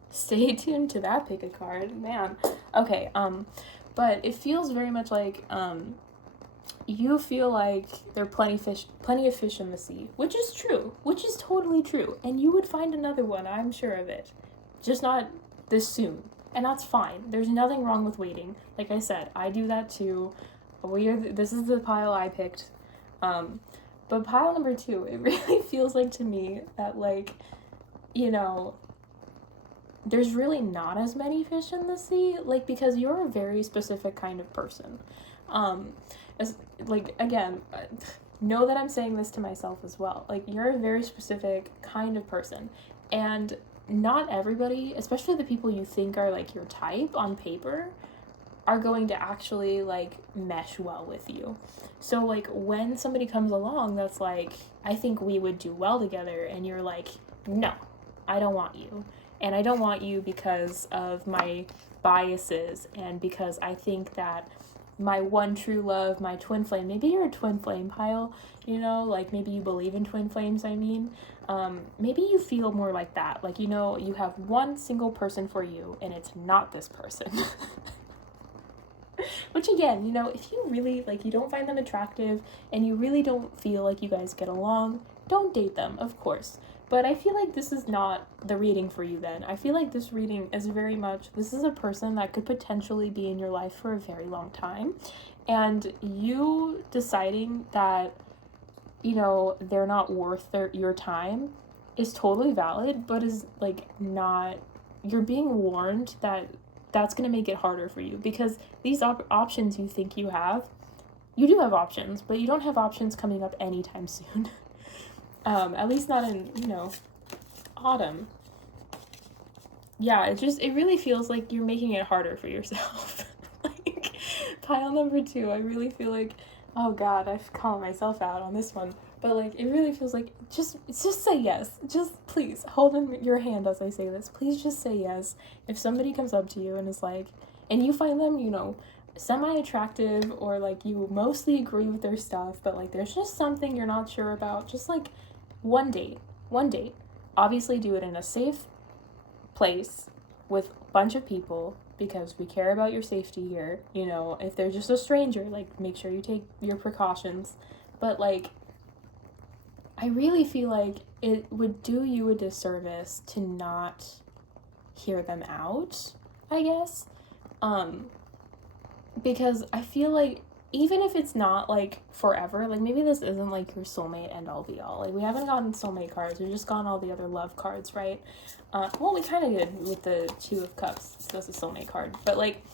Stay tuned to that pick a card, man. Okay, but it feels very much like you feel like there are plenty of fish in the sea, which is true, which is totally true, and you would find another one, I'm sure of it. Just not this soon. And that's fine. There's nothing wrong with waiting. Like I said, I do that too. This is the pile I picked. But pile number 2, it really feels like to me that like, you know, there's really not as many fish in the sea, like because you're a very specific kind of person. Again, know that I'm saying this to myself as well. Like you're a very specific kind of person, and not everybody, especially the people you think are like your type on paper, are going to actually like mesh well with you. So like when somebody comes along that's like, I think we would do well together, and you're like, no, I don't want you. And I don't want you because of my biases and because I think that my one true love, my twin flame, maybe you're a twin flame pile, you know, like maybe you believe in twin flames, I mean. Maybe you feel more like that. Like, you know, you have one single person for you and it's not this person. Which again, you know, if you really, like, you don't find them attractive and you really don't feel like you guys get along, don't date them, of course. But I feel like this is not the reading for you then. I feel like this reading is very much, this is a person that could potentially be in your life for a very long time. And you deciding that, you know, they're not worth your time is totally valid, but is like not, you're being warned that that's going to make it harder for you, because these options you think you do have options, but you don't have options coming up anytime soon. At least not in, you know, autumn. Yeah, it really feels like you're making it harder for yourself. Like, pile number 2, I really feel like, oh God, I've called myself out on this one. But, like, it really feels like, just say yes. Just, please, hold in your hand as I say this. Please just say yes. If somebody comes up to you and is like, and you find them, you know, semi-attractive, or, like, you mostly agree with their stuff, but, like, there's just something you're not sure about, just, like, one date. Obviously, do it in a safe place with a bunch of people, because we care about your safety here. You know, if they're just a stranger, like, make sure you take your precautions. But, like, I really feel like it would do you a disservice to not hear them out, I guess. Because I feel like even if it's not, like, forever, like, maybe this isn't, like, your soulmate end all be all. Like, we haven't gotten soulmate cards, we've just gotten all the other love cards, right? Well, we kind of did with the Two of Cups, so that's a soulmate card. But, like,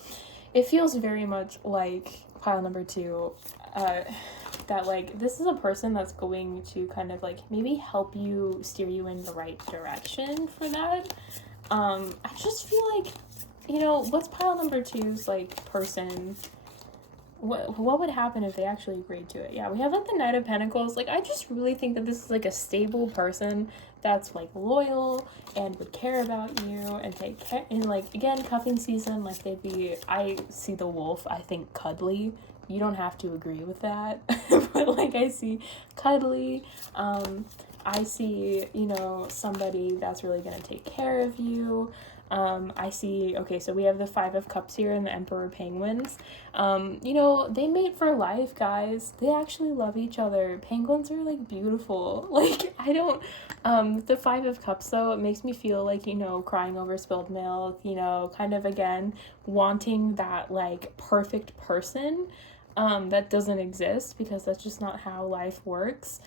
it feels very much like pile number 2, that, like, this is a person that's going to kind of, like, maybe help you, steer you in the right direction for that. I just feel like, you know, what's pile number 2's, like, person... What would happen if they actually agreed to it? Yeah, we have, like, the Knight of Pentacles. Like, I just really think that this is, like, a stable person that's, like, loyal and would care about you and take care. And, like, again, cuffing season, like, they'd be... I see the wolf, I think cuddly. You don't have to agree with that. But, like, I see cuddly. I see, you know, somebody that's really gonna take care of you. I see, okay, so we have the Five of Cups here and the Emperor Penguins. You know, they mate for life, guys. They actually love each other. Penguins are, like, beautiful. Like, I don't, the Five of Cups, though, it makes me feel like, you know, crying over spilled milk, you know, kind of, again, wanting that, like, perfect person, that doesn't exist, because that's just not how life works.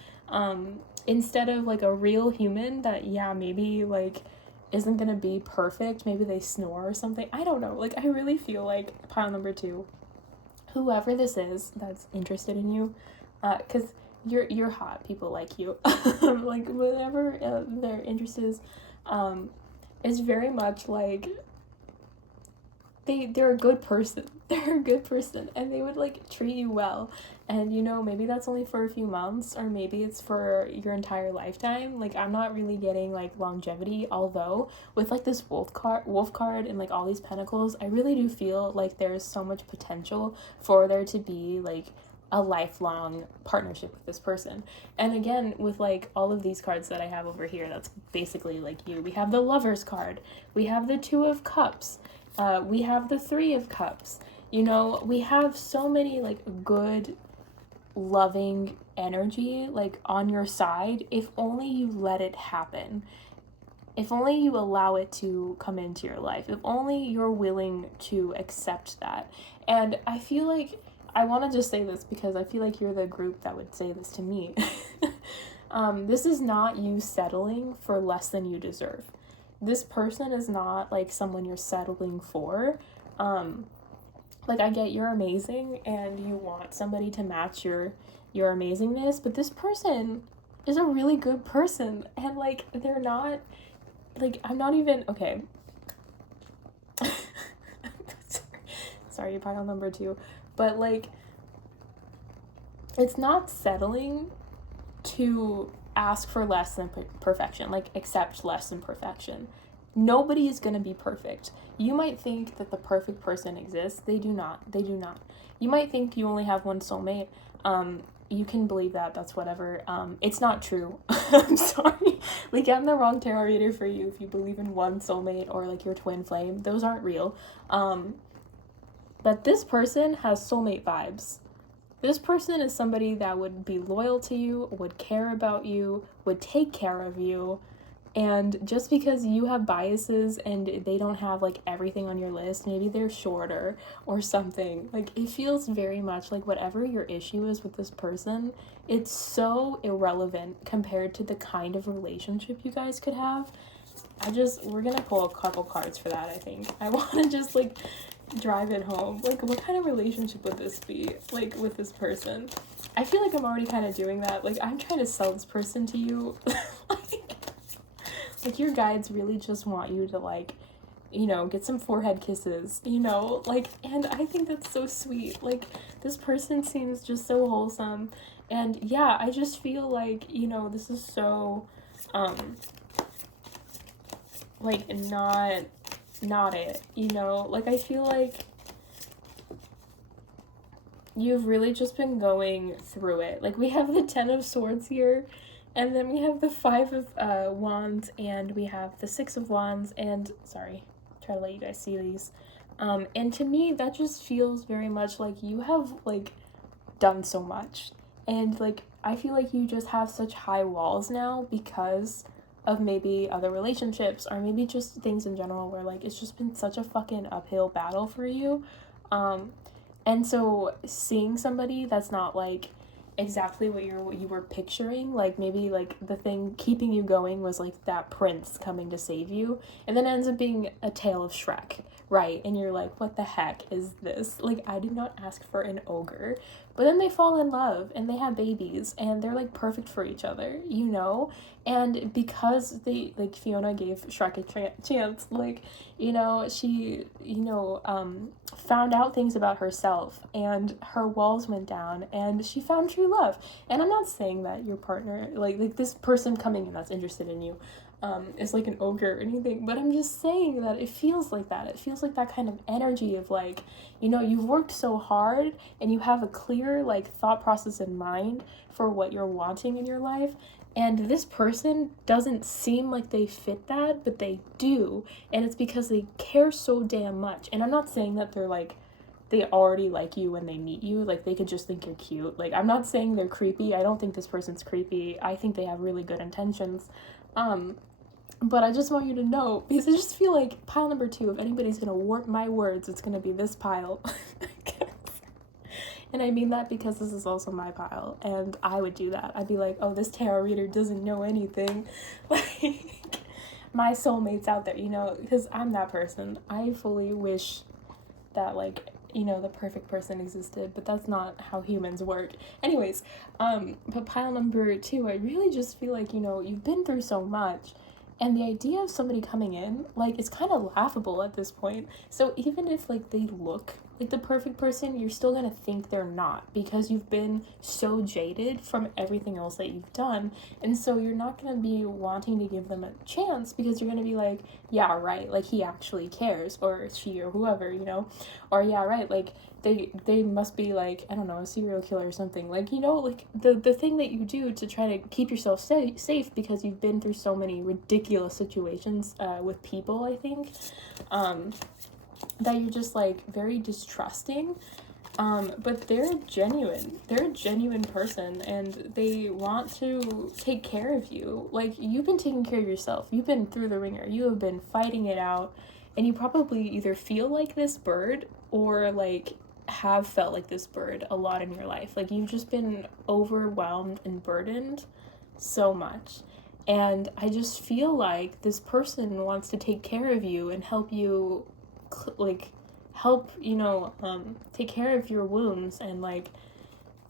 Instead of, like, a real human that, yeah, maybe, like, isn't gonna be perfect, maybe they snore or something, I don't know. Like, I really feel like pile number 2, whoever this is that's interested in you, because you're hot, people like you, like, whatever their interest is very much like they're a good person. They're a good person, and they would, like, treat you well. And, you know, maybe that's only for a few months, or maybe it's for your entire lifetime. Like, I'm not really getting, like, longevity, although with, like, this wolf card and, like, all these pentacles, I really do feel like there's so much potential for there to be, like, a lifelong partnership with this person. And again, with, like, all of these cards that I have over here, that's basically, like, you. We have the Lovers card. We have the Two of Cups. We have the Three of Cups. You know, we have so many, like, good, loving energy, like, on your side, if only you let it happen. If only you allow it to come into your life. If only you're willing to accept that. And I feel like, I want to just say this because I feel like you're the group that would say this to me. This is not you settling for less than you deserve. This person is not, like, someone you're settling for. Like, I get you're amazing and you want somebody to match your amazingness, but this person is a really good person, and, like, they're not, like, I'm not even, okay. Sorry, pile number 2. But, like, it's not settling to ask for less than perfection, like, accept less than perfection. Nobody is going to be perfect. You might think that the perfect person exists. They do not. You might think you only have one soulmate. You can believe that. That's whatever. It's not true. I'm sorry. Like, I'm the wrong tarot reader for you if you believe in one soulmate or, like, your twin flame. Those aren't real. But this person has soulmate vibes. This person is somebody that would be loyal to you, would care about you, would take care of you. And just because you have biases and they don't have, like, everything on your list, maybe they're shorter or something, like, it feels very much like whatever your issue is with this person, it's so irrelevant compared to the kind of relationship you guys could have. We're gonna pull a couple cards for that, I think. I want to just, like, drive it home. Like, what kind of relationship would this be, like, with this person? I feel like I'm already kind of doing that. Like, I'm trying to sell this person to you. Like, your guides really just want you to, like, you know, get some forehead kisses, you know, like, and I think that's so sweet. Like, this person seems just so wholesome, And yeah, I just feel like, you know, this is so, like, not it, you know? Like, I feel like you've really just been going through it. Like, we have the 10 of Swords here, and then we have the 5 of Wands, and we have the 6 of Wands, and, sorry, try to let you guys see these. And to me, that just feels very much like you have, like, done so much. And, like, I feel like you just have such high walls now because of maybe other relationships or maybe just things in general where, like, it's just been such a fucking uphill battle for you. And so seeing somebody that's not, like, exactly what you were picturing, like, maybe, like, the thing keeping you going was, like, that prince coming to save you, and then it ends up being a tale of Shrek, right? And you're like, what the heck is this? Like, I did not ask for an ogre. But then they fall in love, and they have babies, and they're, like, perfect for each other, you know? And because they, like, Fiona gave Shrek a chance, like, you know, she, you know, found out things about herself, and her walls went down, and she found true love. And I'm not saying that your partner, like this person coming in that's interested in you, is like an ogre or anything, but I'm just saying that it feels like that. It feels like that kind of energy of, like, you know, you've worked so hard, and you have a clear, like, thought process in mind for what you're wanting in your life, and this person doesn't seem like they fit that, but they do. And it's because they care so damn much. And I'm not saying that they're, like, they already like you when they meet you. Like, they could just think you're cute. Like, I'm not saying they're creepy. I don't think this person's creepy. I think they have really good intentions. But I just want you to know, because I just feel like pile number 2, if anybody's gonna warp my words, it's gonna be this pile. And I mean that because this is also my pile, and I would do that. I'd be like, oh, this tarot reader doesn't know anything. Like, my soulmate's out there, you know, because I'm that person. I fully wish that, like, you know, the perfect person existed, but that's not how humans work. Anyways, but pile number 2, I really just feel like, you know, you've been through so much, and the idea of somebody coming in, like, it's kind of laughable at this point. So even if, like, they look like the perfect person, you're still gonna think they're not, because you've been so jaded from everything else that you've done. And so you're not gonna be wanting to give them a chance, because you're gonna be like, yeah, right, like, he actually cares, or she, or whoever, you know, or yeah, right, like, they must be, like, I don't know, a serial killer or something, like, you know, like, the thing that you do to try to keep yourself safe because you've been through so many ridiculous situations with people, I think, that you're just, like, very distrusting. But they're a genuine person, and they want to take care of you. Like, you've been taking care of yourself. You've been through the ringer. You have been fighting it out, and you probably either feel like this bird or, like, have felt like this bird a lot in your life. Like, you've just been overwhelmed and burdened so much. And I just feel like this person wants to take care of you and help you, like, help, you know, take care of your wounds, and, like,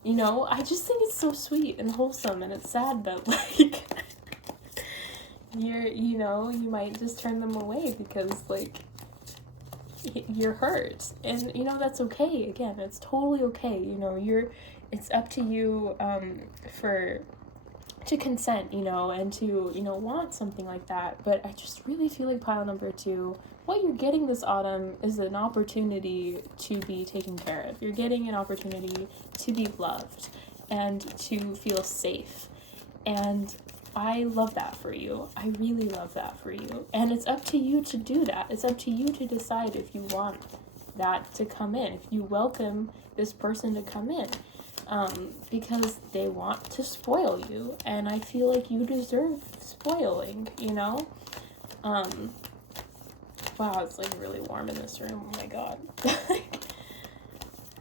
you know, I just think it's so sweet and wholesome, and it's sad that, like, you know, you might just turn them away because, like, you're hurt, and, you know, that's okay. Again, it's totally okay, you know, it's up to you, to consent, you know, and to, you know, want something like that. But I just really feel like pile number 2, what you're getting this autumn is an opportunity to be taken care of. You're getting an opportunity to be loved and to feel safe. And I love that for you. I really love that for you. And it's up to you to do that. It's up to you to decide if you want that to come in, if you welcome this person to come in. Because they want to spoil you, and I feel like you deserve spoiling, you know? Wow, it's, like, really warm in this room, oh my god. I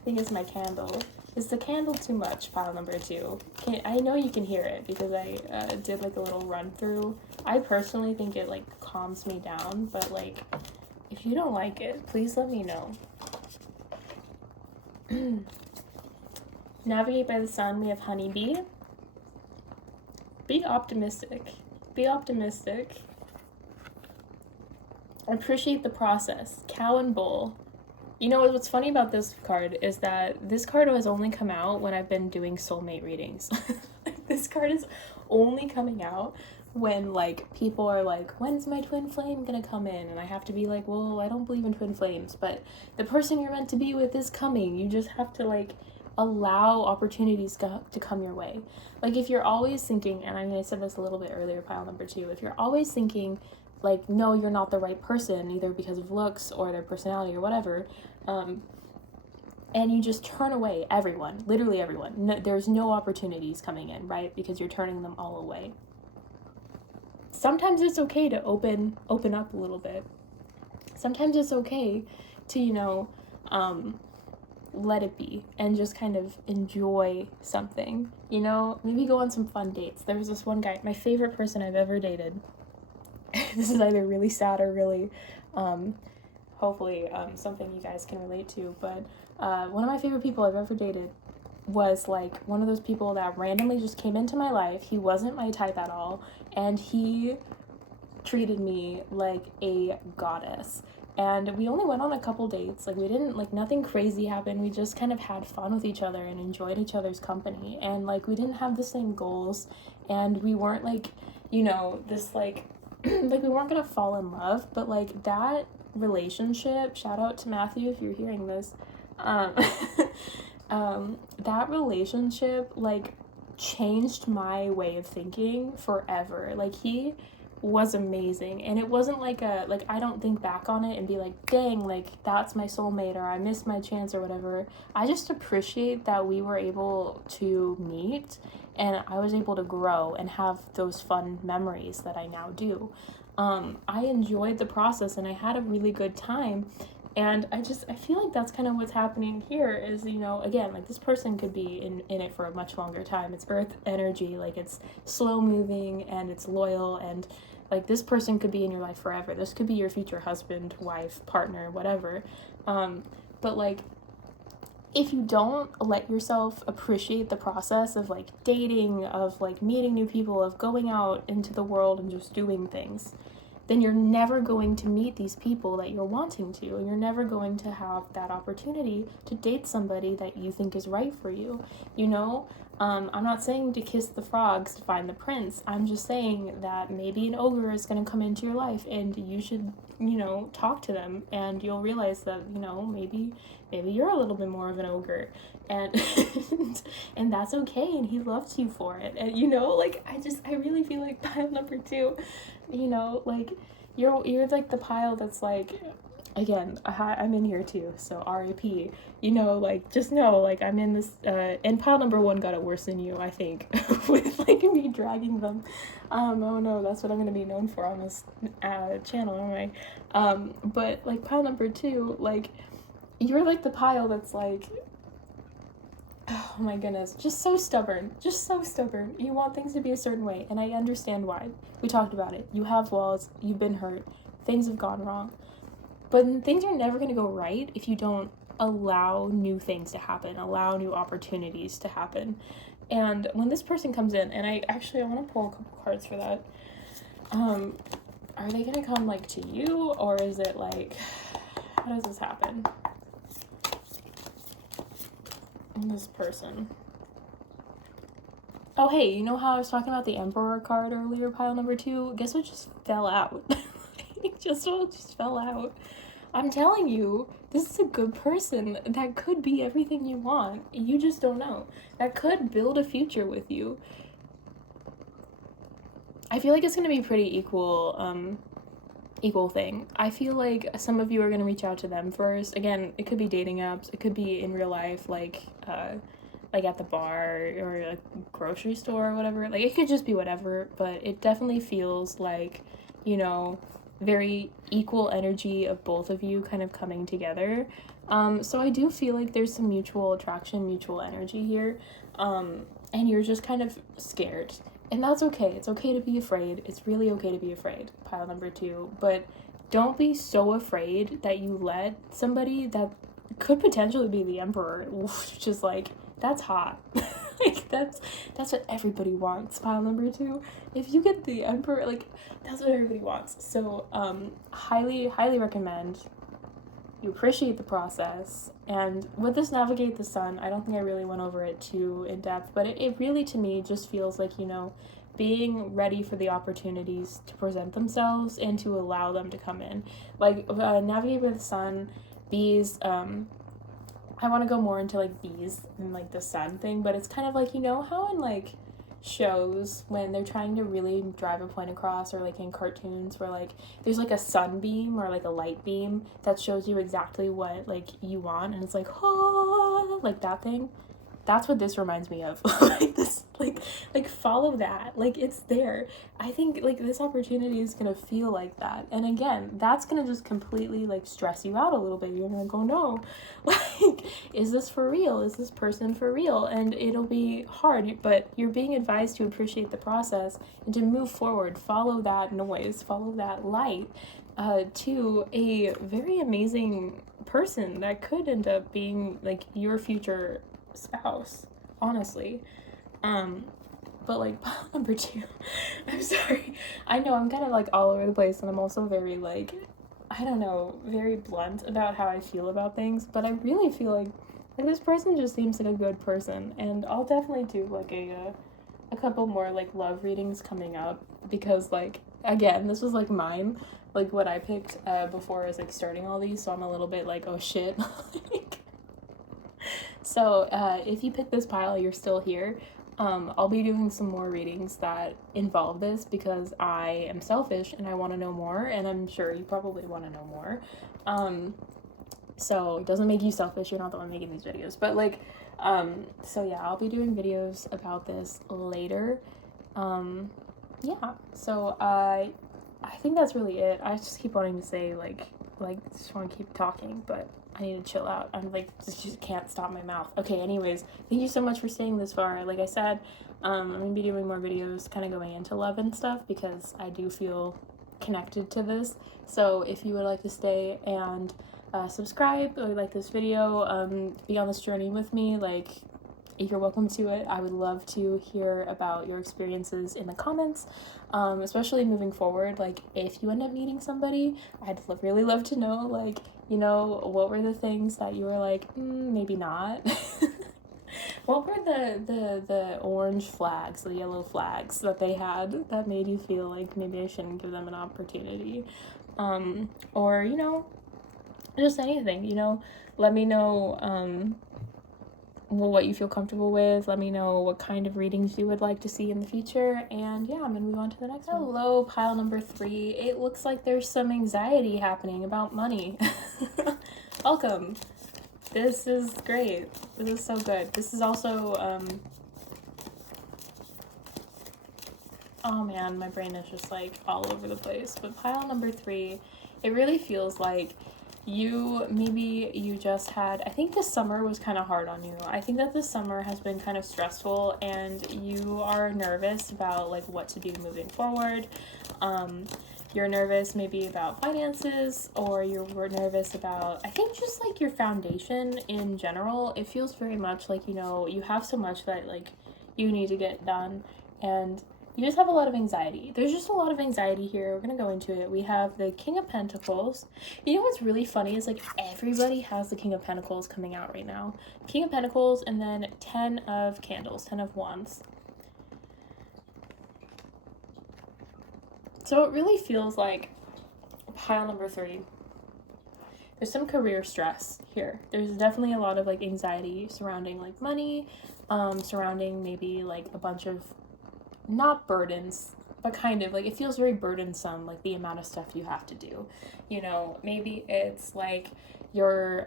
think it's my candle. Is the candle too much, pile number 2? I know you can hear it, because I did, like, a little run-through. I personally think it, like, calms me down, but, like, if you don't like it, please let me know. Navigate by the sun, we have honeybee. Be optimistic. Be optimistic. Appreciate the process. Cow and bull. You know what's funny about this card is that this card has only come out when I've been doing soulmate readings. This card is only coming out when, like, people are like, when's my twin flame gonna come in? And I have to be like, well, I don't believe in twin flames, but the person you're meant to be with is coming. You just have to, like, allow opportunities to come your way. Like, if you're always thinking, and I mean, I said this a little bit earlier, pile number 2, if you're always thinking, like, no, you're not the right person, either because of looks or their personality or whatever, and you just turn away everyone, literally everyone. No, there's no opportunities coming in, right? Because you're turning them all away. Sometimes it's okay to open up a little bit. Sometimes it's okay to, you know, let it be and just kind of enjoy something, you know? Maybe go on some fun dates. There was this one guy, my favorite person I've ever dated. This is either really sad or really, hopefully, something you guys can relate to, but one of my favorite people I've ever dated was, like, one of those people that randomly just came into my life. He wasn't my type at all, and he treated me like a goddess. And we only went on a couple dates. Like, we didn't, like, nothing crazy happened. We just kind of had fun with each other and enjoyed each other's company. And, like, we didn't have the same goals, and we weren't, like, you know, this, like, like, we weren't gonna fall in love, but, like, that relationship, shout out to Matthew if you're hearing this, that relationship, like, changed my way of thinking forever. Like, he was amazing, and it wasn't like I don't think back on it and be like, dang, like, that's my soulmate, or I missed my chance, or whatever. I just appreciate that we were able to meet, and I was able to grow and have those fun memories that I now do. I enjoyed the process, and I had a really good time. And I feel like that's kind of what's happening here is, you know, again, like, this person could be in it for a much longer time. It's earth energy, like, it's slow moving and it's loyal, and, like, this person could be in your life forever. This could be your future husband, wife, partner, whatever. But, like, if you don't let yourself appreciate the process of, like, dating, of, like, meeting new people, of going out into the world and just doing things, then you're never going to meet these people that you're wanting to, and you're never going to have that opportunity to date somebody that you think is right for you, you know? I'm not saying to kiss the frogs to find the prince. I'm just saying that maybe an ogre is going to come into your life, and you should, you know, talk to them, and you'll realize that, you know, maybe you're a little bit more of an ogre, and and that's okay, and he loves you for it. And, you know, like, I really feel like pile number 2, you know, like, you're like the pile that's like, again, I'm in here too, so R.I.P. You know, like, just know, like, I'm in this, and pile number 1 got it worse than you, I think, with, like, me dragging them. Oh no, that's what I'm gonna be known for on this channel, aren't I? But, like, pile number 2, like, you're like the pile that's like, oh my goodness, just so stubborn. You want things to be a certain way, and I understand why. We talked about it. You have flaws, you've been hurt, things have gone wrong. But things are never going to go right if you don't allow new things to happen, allow new opportunities to happen. And when this person comes in, and I want to pull a couple cards for that. Are they going to come, like, to you, or is it, like, how does this happen? This person. Oh, hey, you know how I was talking about the Emperor card earlier, pile number 2? Guess what just fell out? It just fell out. I'm telling you, this is a good person that could be everything you want. You just don't know. That could build a future with you. I feel like it's going to be pretty equal thing. I feel like some of you are going to reach out to them first. Again, it could be dating apps. It could be in real life, like at the bar or a grocery store or whatever. Like, it could just be whatever, but it definitely feels like, you know, very equal energy of both of you kind of coming together. So I do feel like there's some mutual attraction, mutual energy here, and you're just kind of scared. And that's okay. It's okay to be afraid. It's really okay to be afraid, pile number 2. But don't be so afraid that you let somebody that could potentially be the Emperor, which is, like, that's hot. Like, that's what everybody wants, pile number 2. If you get the Emperor, like, that's what everybody wants. So, highly recommend you appreciate the process. And with this Navigate the Sun, I don't think I really went over it too in depth, but it really to me just feels like, you know, being ready for the opportunities to present themselves and to allow them to come in. Like Navigate with the Sun, bees, I want to go more into like bees and like the sun thing, but it's kind of like, you know how in like shows when they're trying to really drive a point across, or like in cartoons where like there's like a sunbeam or like a light beam that shows you exactly what like you want, and it's like, oh, like that thing. That's what this reminds me of. Like this, like follow that, like it's there. I think like this opportunity is gonna feel like that, and again, that's gonna just completely like stress you out a little bit. You're gonna go, no, like, is this for real? Is this person for real? And it'll be hard, but you're being advised to appreciate the process and to move forward. Follow that noise, follow that light, to a very amazing person that could end up being like your future spouse, honestly. But like pile number 2, I'm sorry, I know I'm kind of like all over the place, and I'm also very like, I don't know, very blunt about how I feel about things, but I really feel like this person just seems like a good person, and I'll definitely do like a couple more like love readings coming up, because like again, this was like mine, like what I picked before I was like starting all these, so I'm a little bit like, oh shit. So if you pick this pile, you're still here. I'll be doing some more readings that involve this, because I am selfish and I want to know more, and I'm sure you probably want to know more. So it doesn't make you selfish, you're not the one making these videos, but like, so yeah, I'll be doing videos about this later. Yeah, so I think that's really it. I just keep wanting to say like just want to keep talking, but I need to chill out. I'm like, just can't stop my mouth. Okay, anyways, thank you so much for staying this far. Like I said, I'm gonna be doing more videos kind of going into love and stuff, because I do feel connected to this. So if you would like to stay and subscribe, or like this video, be on this journey with me, like, you're welcome to it. I would love to hear about your experiences in the comments, especially moving forward. Like, if you end up meeting somebody, I'd really love to know, like, you know, what were the things that you were like, maybe not. What were the orange flags, the yellow flags that they had that made you feel like maybe I shouldn't give them an opportunity? Or, you know, just anything, you know, let me know, what you feel comfortable with. Let me know what kind of readings you would like to see in the future, and yeah, I'm gonna move on to the next one. Hello, pile number 3. It looks like there's some anxiety happening about money. Welcome. This is great. This is so good. This is also oh man, my brain is just like all over the place. But pile number 3, it really feels like you just had, I think this summer was kind of hard on you. I think that this summer has been kind of stressful, and you are nervous about like what to do moving forward. You're nervous maybe about finances, or you're nervous about, I think, just like your foundation in general. It feels very much like, you know, you have so much that like you need to get done, and you just have a lot of anxiety. There's just a lot of anxiety here. We're gonna go into it. We have the King of Pentacles. You know what's really funny is like everybody has the King of Pentacles coming out right now. King of Pentacles, and then 10 of Candles, 10 of Wands. So it really feels like pile number 3. There's some career stress here. There's definitely a lot of like anxiety surrounding like money, surrounding maybe like a bunch of, not burdens, but kind of like it feels very burdensome, like the amount of stuff you have to do. You know, maybe it's like you're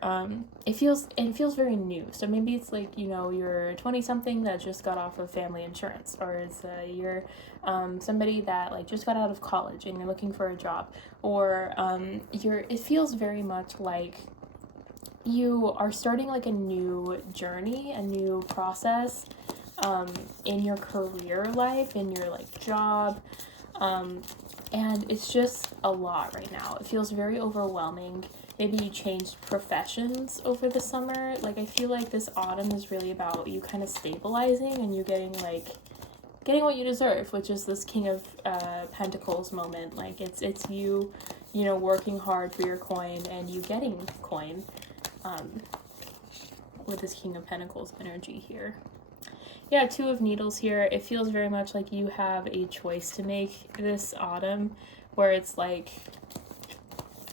it feels very new. So maybe it's like, you know, you're 20 something that just got off of family insurance, or it's you're somebody that like just got out of college and you're looking for a job, or it feels very much like you are starting like a new journey, a new process in your career life, in your like job, and it's just a lot right now. It feels very overwhelming. Maybe you changed professions over the summer. Like, I feel like this autumn is really about you kind of stabilizing, and you getting what you deserve, which is this King of Pentacles moment. Like, it's you you know, working hard for your coin and you getting coin, with this King of Pentacles energy here. Yeah, Two of Needles here. It feels very much like you have a choice to make this autumn, where it's like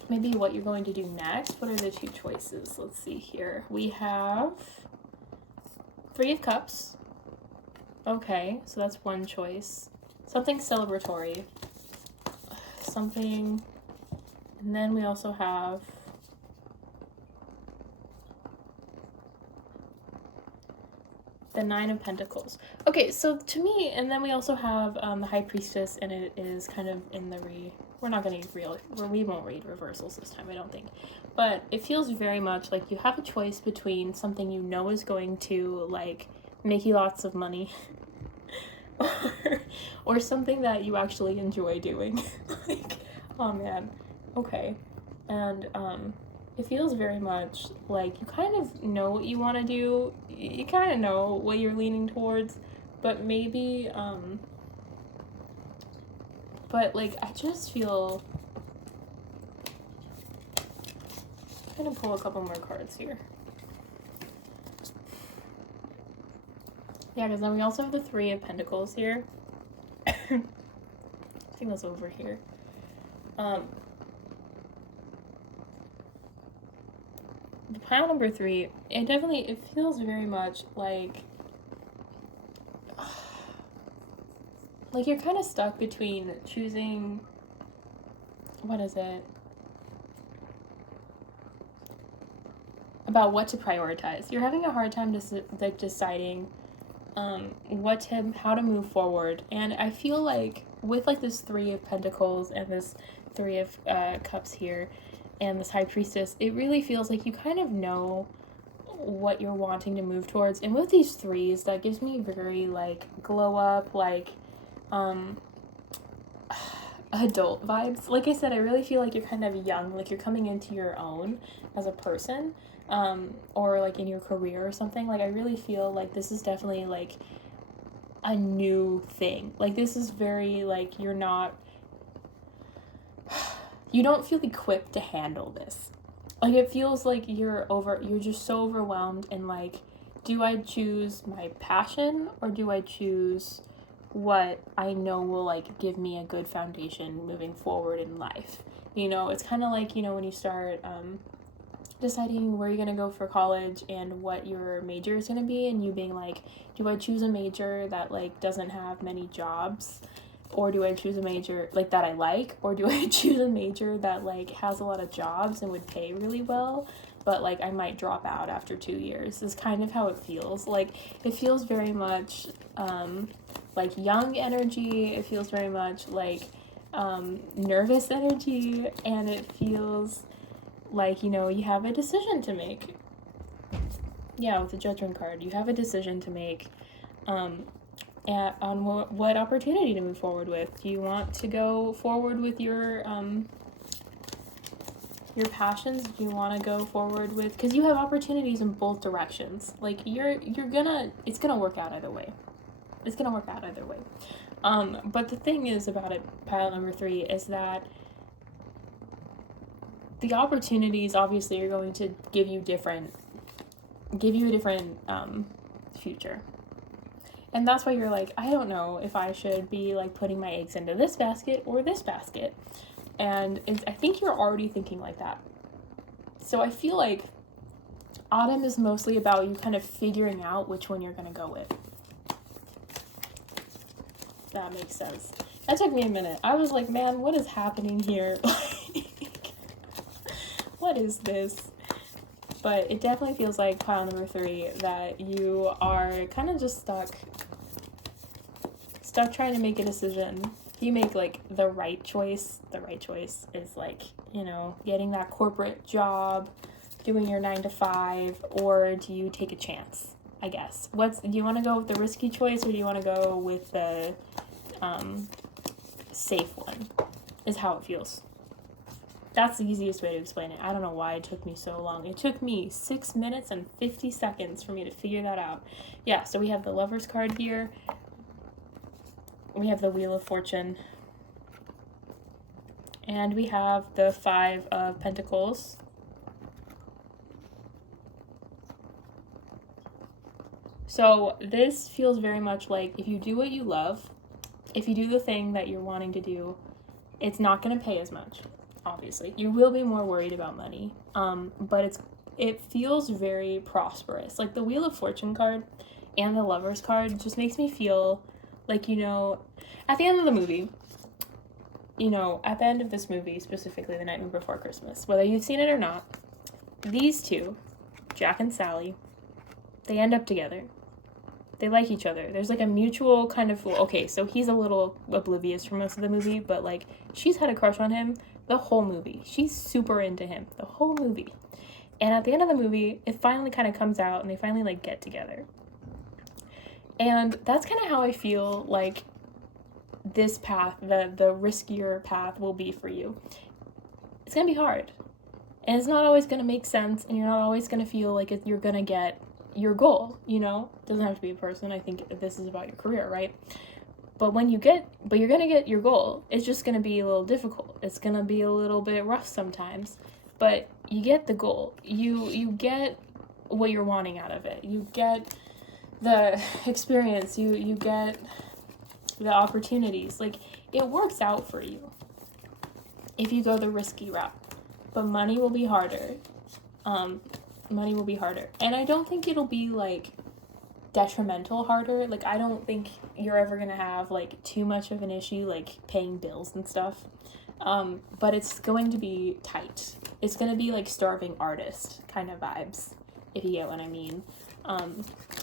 maybe what you're going to do next. What are the two choices? Let's see here. We have Three of Cups. Okay, so that's one choice. Something celebratory. Something, and then we also have the Nine of Pentacles. Okay, so to me, and then we also have the High Priestess, and it is kind of in the we're not going to we won't read reversals this time, I don't think. But it feels very much like you have a choice between something you know is going to, like, make you lots of money, or something that you actually enjoy doing. Like, oh man, okay. And it feels very much like you kind of know what you want to do, you kind of know what you're leaning towards, but maybe but like I just feel, I'm gonna pull a couple more cards here. Yeah, because then we also have the Three of Pentacles here. I think that's over here. The pile number 3, it feels very much like you're kind of stuck between choosing, what is it? About what to prioritize. You're having a hard time like deciding how to move forward. And I feel like with like this Three of Pentacles and this Three of Cups here and this High Priestess, it really feels like you kind of know what you're wanting to move towards. And with these threes, that gives me very like glow up, like adult vibes. Like I said, I really feel like you're kind of young, like you're coming into your own as a person, or like in your career or something. Like I really feel like this is definitely like a new thing. Like this is very like you don't feel equipped to handle this. Like it feels like you're just so overwhelmed, and like, do I choose my passion or do I choose what I know will like give me a good foundation moving forward in life? You know, it's kind of like, you know, when you start deciding where you're going to go for college and what your major is going to be, and you being like, do I choose a major that like doesn't have many jobs, or do I choose a major like that I like, or do I choose a major that like has a lot of jobs and would pay really well, but like I might drop out after 2 years? Is kind of how it feels. Like it feels very much like young energy. It feels very much like nervous energy, and it feels like, you know, you have a decision to make. Yeah, with the Judgment card, you have a decision to make on what opportunity to move forward with. Do you want to go forward with your passions? Do you want to go forward with, because you have opportunities in both directions. Like it's gonna work out either way. It's gonna work out either way. But the thing is about it, pile number 3, is that the opportunities obviously are going to give you a different future. And that's why you're like, I don't know if I should be like putting my eggs into this basket or this basket. And I think you're already thinking like that. So I feel like autumn is mostly about you kind of figuring out which one you're going to go with. That makes sense. That took me a minute. I was like, man, what is happening here? What is this? But it definitely feels like pile number 3 that you are kind of just stuck trying to make a decision. If you make like the right choice is like, you know, getting that corporate job, doing your 9 to 5, or do you take a chance? I guess. Do you want to go with the risky choice, or do you want to go with the safe one? Is how it feels. That's the easiest way to explain it. I don't know why it took me so long. It took me 6 minutes and 50 seconds for me to figure that out. Yeah, so we have the Lover's card here. We have the Wheel of Fortune. And we have the 5 of Pentacles. So this feels very much like if you do what you love, if you do the thing that you're wanting to do, it's not going to pay as much, obviously. You will be more worried about money, but it feels very prosperous. Like the Wheel of Fortune card and the Lover's card just makes me feel like, you know, at the end of the movie, you know, at the end of this movie, specifically The Nightmare Before Christmas, whether you've seen it or not, these two, Jack and Sally, they end up together. They like each other. There's like a mutual kind of, okay, so he's a little oblivious for most of the movie, but like she's had a crush on him the whole movie. She's super into him the whole movie. And at the end of the movie, it finally kind of comes out and they finally like get together. And that's kind of how I feel like this path, the riskier path will be for you. It's going to be hard. And it's not always going to make sense, and you're not always going to feel like you're going to get your goal, you know? It doesn't have to be a person. I think this is about your career, right? But you're going to get your goal. It's just going to be a little difficult. It's going to be a little bit rough sometimes. But you get the goal. You get what you're wanting out of it. You get the experience. You get the opportunities. Like, it works out for you if you go the risky route. But money will be harder. Money will be harder. And I don't think it'll be, like, detrimental harder. Like, I don't think you're ever gonna have, like, too much of an issue, like, paying bills and stuff. But it's going to be tight. It's gonna be, like, starving artist kind of vibes, if you get what I mean.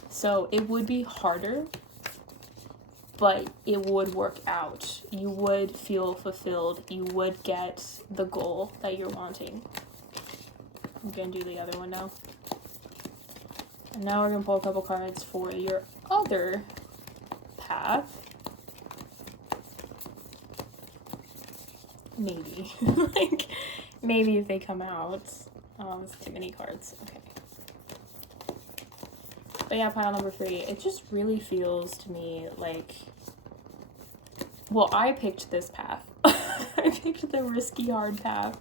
So it would be harder, but it would work out. You would feel fulfilled. You would get the goal that you're wanting. I'm gonna do the other one now. And now we're gonna pull a couple cards for your other path. Maybe. Like, maybe if they come out. Oh, there's too many cards. Okay. But yeah, pile number 3, it just really feels to me like, well, I picked this path. I picked the risky hard path.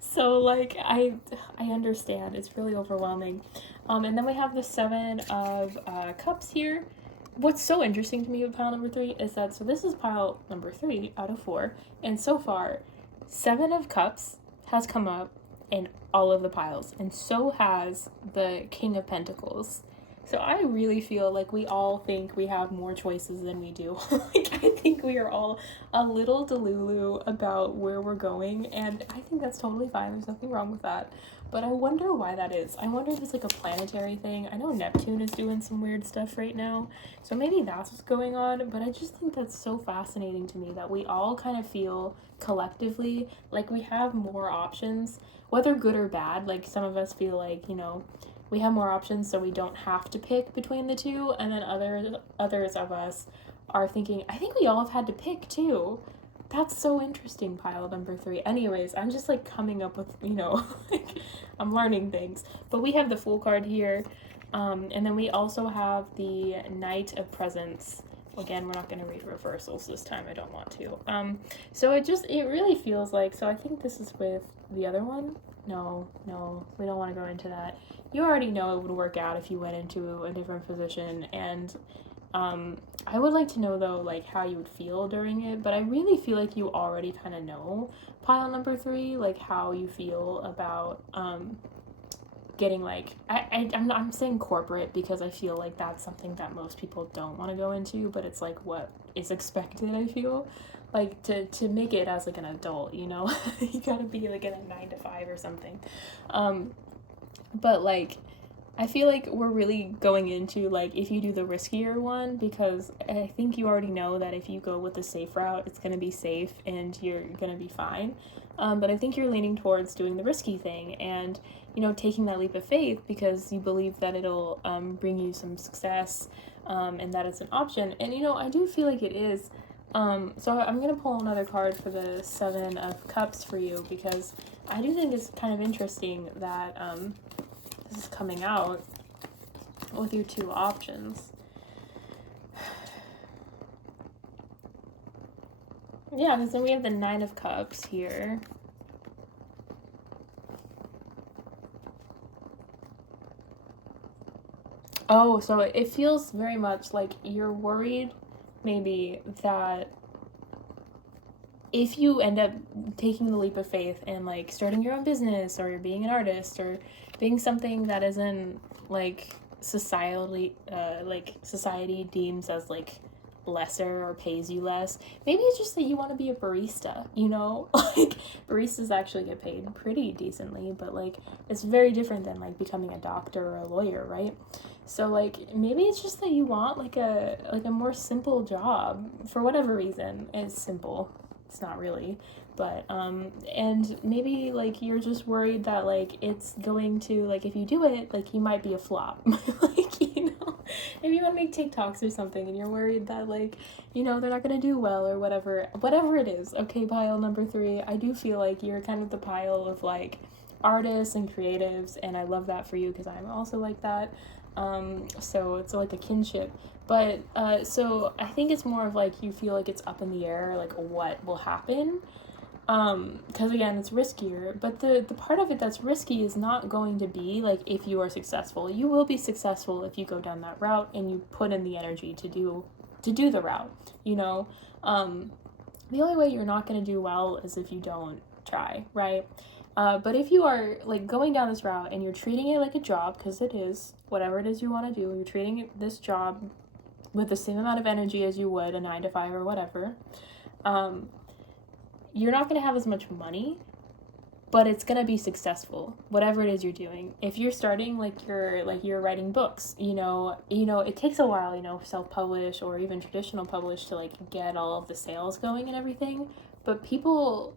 So like, I understand, it's really overwhelming. And then we have the 7 of Cups here. What's so interesting to me with pile number 3 is that, so this is pile number 3 out of 4, and so far, 7 of Cups has come up in all of the piles, and so has the King of Pentacles. So I really feel like we all think we have more choices than we do. Like, I think we are all a little delulu about where we're going, and I think that's totally fine. There's nothing wrong with that. But I wonder why that is. I wonder if it's like a planetary thing. I know Neptune is doing some weird stuff right now, so maybe that's what's going on. But I just think that's so fascinating to me that we all kind of feel collectively like we have more options, whether good or bad. Like, some of us feel like, you know, we have more options so we don't have to pick between the two, and then others of us are thinking, I think we all have had to pick too. That's so interesting, pile number 3. Anyways, I'm just like coming up with, you know, like, I'm learning things. But we have the Fool card here, and then we also have the Knight of Presents. Again, we're not going to read reversals this time. I don't want to. So it really feels like, so I think this is with the other one. No, we don't want to go into that. You already know it would work out if you went into a different position, and I would like to know, though, like, how you would feel during it, but I really feel like you already kind of know pile number 3, like, how you feel about getting, like, I'm saying corporate because I feel like that's something that most people don't want to go into, but it's, like, what is expected, I feel. Like, to make it as, like, an adult, you know? You gotta be, like, in a 9 to 5 or something. But, like, I feel like we're really going into, like, if you do the riskier one, because I think you already know that if you go with the safe route, it's going to be safe and you're going to be fine. But I think you're leaning towards doing the risky thing and, you know, taking that leap of faith because you believe that it'll bring you some success and that it's an option. And, you know, I do feel like it is. So I'm going to pull another card for the 7 of Cups for you because I do think it's kind of interesting that this is coming out with your 2 options. Yeah, because then we have the Nine of Cups here. Oh, so it feels very much like you're worried maybe that if you end up taking the leap of faith and like starting your own business or being an artist or being something that isn't like society deems as like lesser or pays you less, maybe it's just that you want to be a barista, you know? Like baristas actually get paid pretty decently, but like it's very different than like becoming a doctor or a lawyer, right? So like maybe it's just that you want like a more simple job for whatever reason. It's simple. It's not really, but and maybe like you're just worried that like it's going to like if you do it like you might be a flop. Like, you know, if you want to make TikToks or something and you're worried that like, you know, they're not gonna do well or whatever it is. Okay, pile number 3, I do feel like you're kind of the pile of like artists and creatives, and I love that for you because I'm also like that. So it's like a kinship. But so I think it's more of like you feel like it's up in the air, like what will happen. Because again, it's riskier. But the part of it that's risky is not going to be like if you are successful. You will be successful if you go down that route and you put in the energy to do the route. You know, the only way you're not going to do well is if you don't try, right? But if you are like going down this route and you're treating it like a job, because it is, whatever it is you want to do, you're treating this job with the same amount of energy as you would a 9 to 5 or whatever, you're not going to have as much money, but it's going to be successful, whatever it is you're doing. If you're starting you're writing books, you know, it takes a while, you know, self-publish or even traditional publish to like get all of the sales going and everything, but people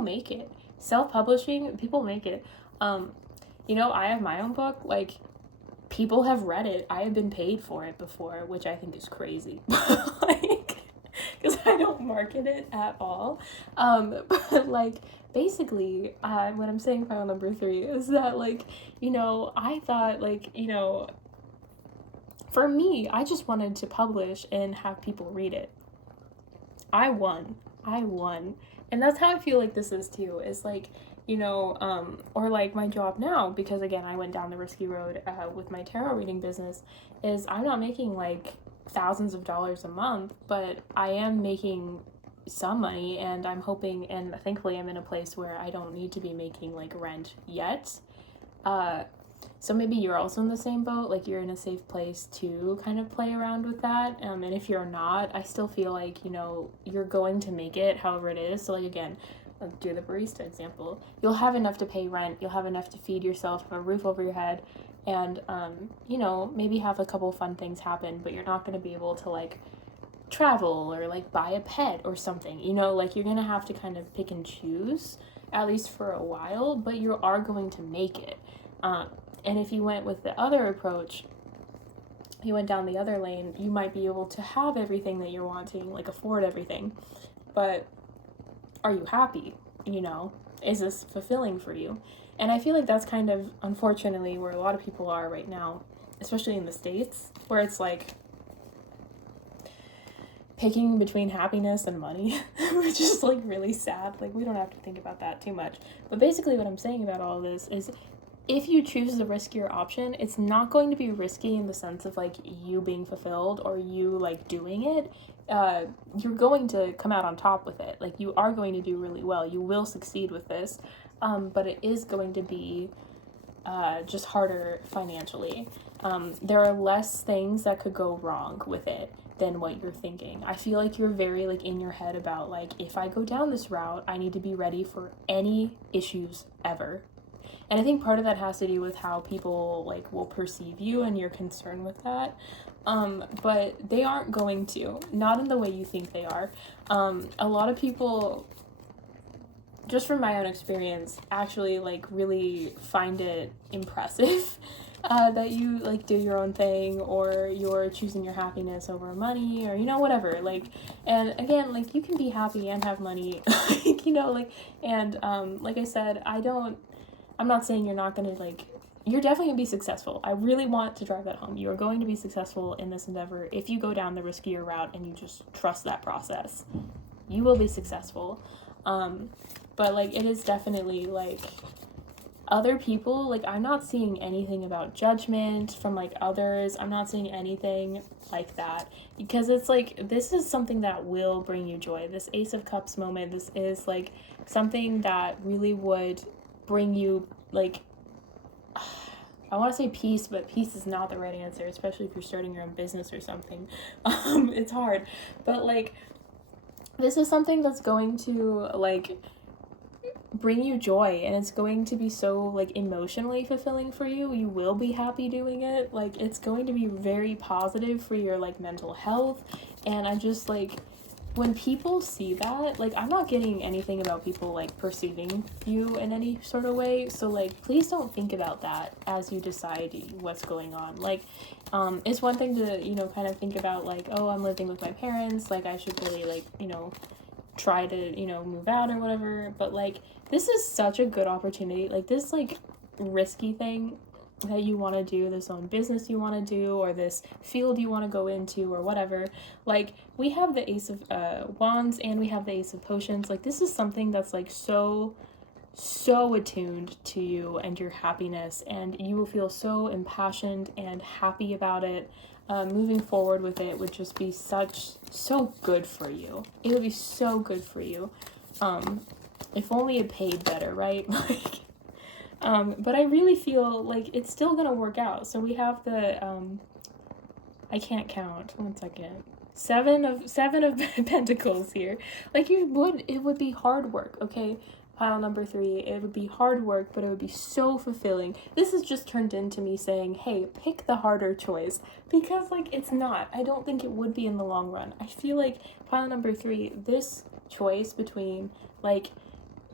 make it. Self-publishing, people make it. You know, I have my own book, like people have read it. I have been paid for it before, which I think is crazy. Like, because I don't market it at all. But like basically, what I'm saying file number 3 is that like, you know, I thought like, you know, for me, I just wanted to publish and have people read it. I won. And that's how I feel like this is too, is like, you know, or like my job now, because again, I went down the risky road with my tarot reading business, is I'm not making like thousands of dollars a month, but I am making some money, and I'm hoping, and thankfully I'm in a place where I don't need to be making like rent yet. So maybe you're also in the same boat, like you're in a safe place to kind of play around with that. And if you're not, I still feel like, you know, you're going to make it however it is. So like again, let's do the barista example. You'll have enough to pay rent, you'll have enough to feed yourself, have a roof over your head, and you know, maybe have a couple fun things happen, but you're not going to be able to like travel or like buy a pet or something, you know, like you're going to have to kind of pick and choose, at least for a while, but you are going to make it. And if you went with the other approach, you went down the other lane, you might be able to have everything that you're wanting, like afford everything. But are you happy? You know, is this fulfilling for you? And I feel like that's kind of, unfortunately, where a lot of people are right now, especially in the States, where it's like picking between happiness and money, which is like really sad. Like, we don't have to think about that too much. But basically what I'm saying about all this is, if you choose the riskier option, it's not going to be risky in the sense of like you being fulfilled or you like doing it. You're going to come out on top with it. Like, you are going to do really well. You will succeed with this, but it is going to be just harder financially. There are less things that could go wrong with it than what you're thinking. I feel like you're very like in your head about like, if I go down this route, I need to be ready for any issues ever. And I think part of that has to do with how people like will perceive you and your concern with that. But they aren't going to, not in the way you think they are. A lot of people, just from my own experience, actually like really find it impressive that you like do your own thing, or you're choosing your happiness over money, or you know, whatever. Like, and again, like you can be happy and have money, like, you know, like, and like I said, I'm not saying you're not going to, like, you're definitely going to be successful. I really want to drive that home. You are going to be successful in this endeavor if you go down the riskier route and you just trust that process. you will be successful. But like it is definitely like other people, like I'm not seeing anything about judgment from like others. I'm not seeing anything like that, because it's like this is something that will bring you joy. This Ace of Cups moment, this is like something that really would bring you like I want to say peace, but peace is not the right answer, especially if you're starting your own business or something. It's hard, but like this is something that's going to like bring you joy, and it's going to be so like emotionally fulfilling for you. You will be happy doing it. Like it's going to be very positive for your like mental health. And I just like when people see that, like I'm not getting anything about people like perceiving you in any sort of way, so like please don't think about that as you decide what's going on. Like it's one thing to, you know, kind of think about like, oh, I'm living with my parents, like I should really like, you know, try to, you know, move out or whatever, but like this is such a good opportunity. Like this like risky thing that you want to do, this own business you want to do, or this field you want to go into or whatever, like we have the Ace of Wands and we have the Ace of Potions. Like this is something that's like so attuned to you and your happiness, and you will feel so impassioned and happy about it. Moving forward with it would just be so good for you. It would be so good for you. If only it paid better, right? Like, but I really feel like it's still gonna work out. So we have the, I can't count, 1 second. Seven of Pentacles here. Like it would be hard work, okay? Pile number 3, it would be hard work, but it would be so fulfilling. This has just turned into me saying, hey, pick the harder choice, because like it's not. I don't think it would be in the long run. I feel like pile number 3, this choice between like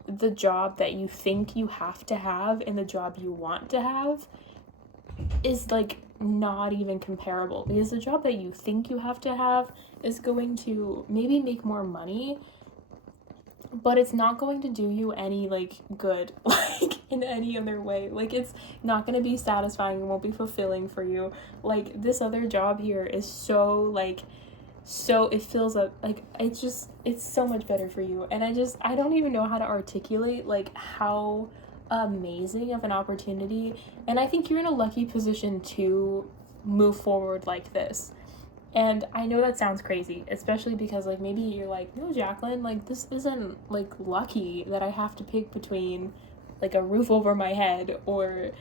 the job that you think you have to have and the job you want to have is like not even comparable, because the job that you think you have to have is going to maybe make more money, but it's not going to do you any like good like in any other way. Like it's not going to be satisfying, it won't be fulfilling for you. Like this other job here is so like, so it feels like it's so much better for you. And I don't even know how to articulate like how amazing of an opportunity, and I think you're in a lucky position to move forward like this. And I know that sounds crazy, especially because like maybe you're like, no, Jacqueline, like this isn't like lucky that I have to pick between like a roof over my head or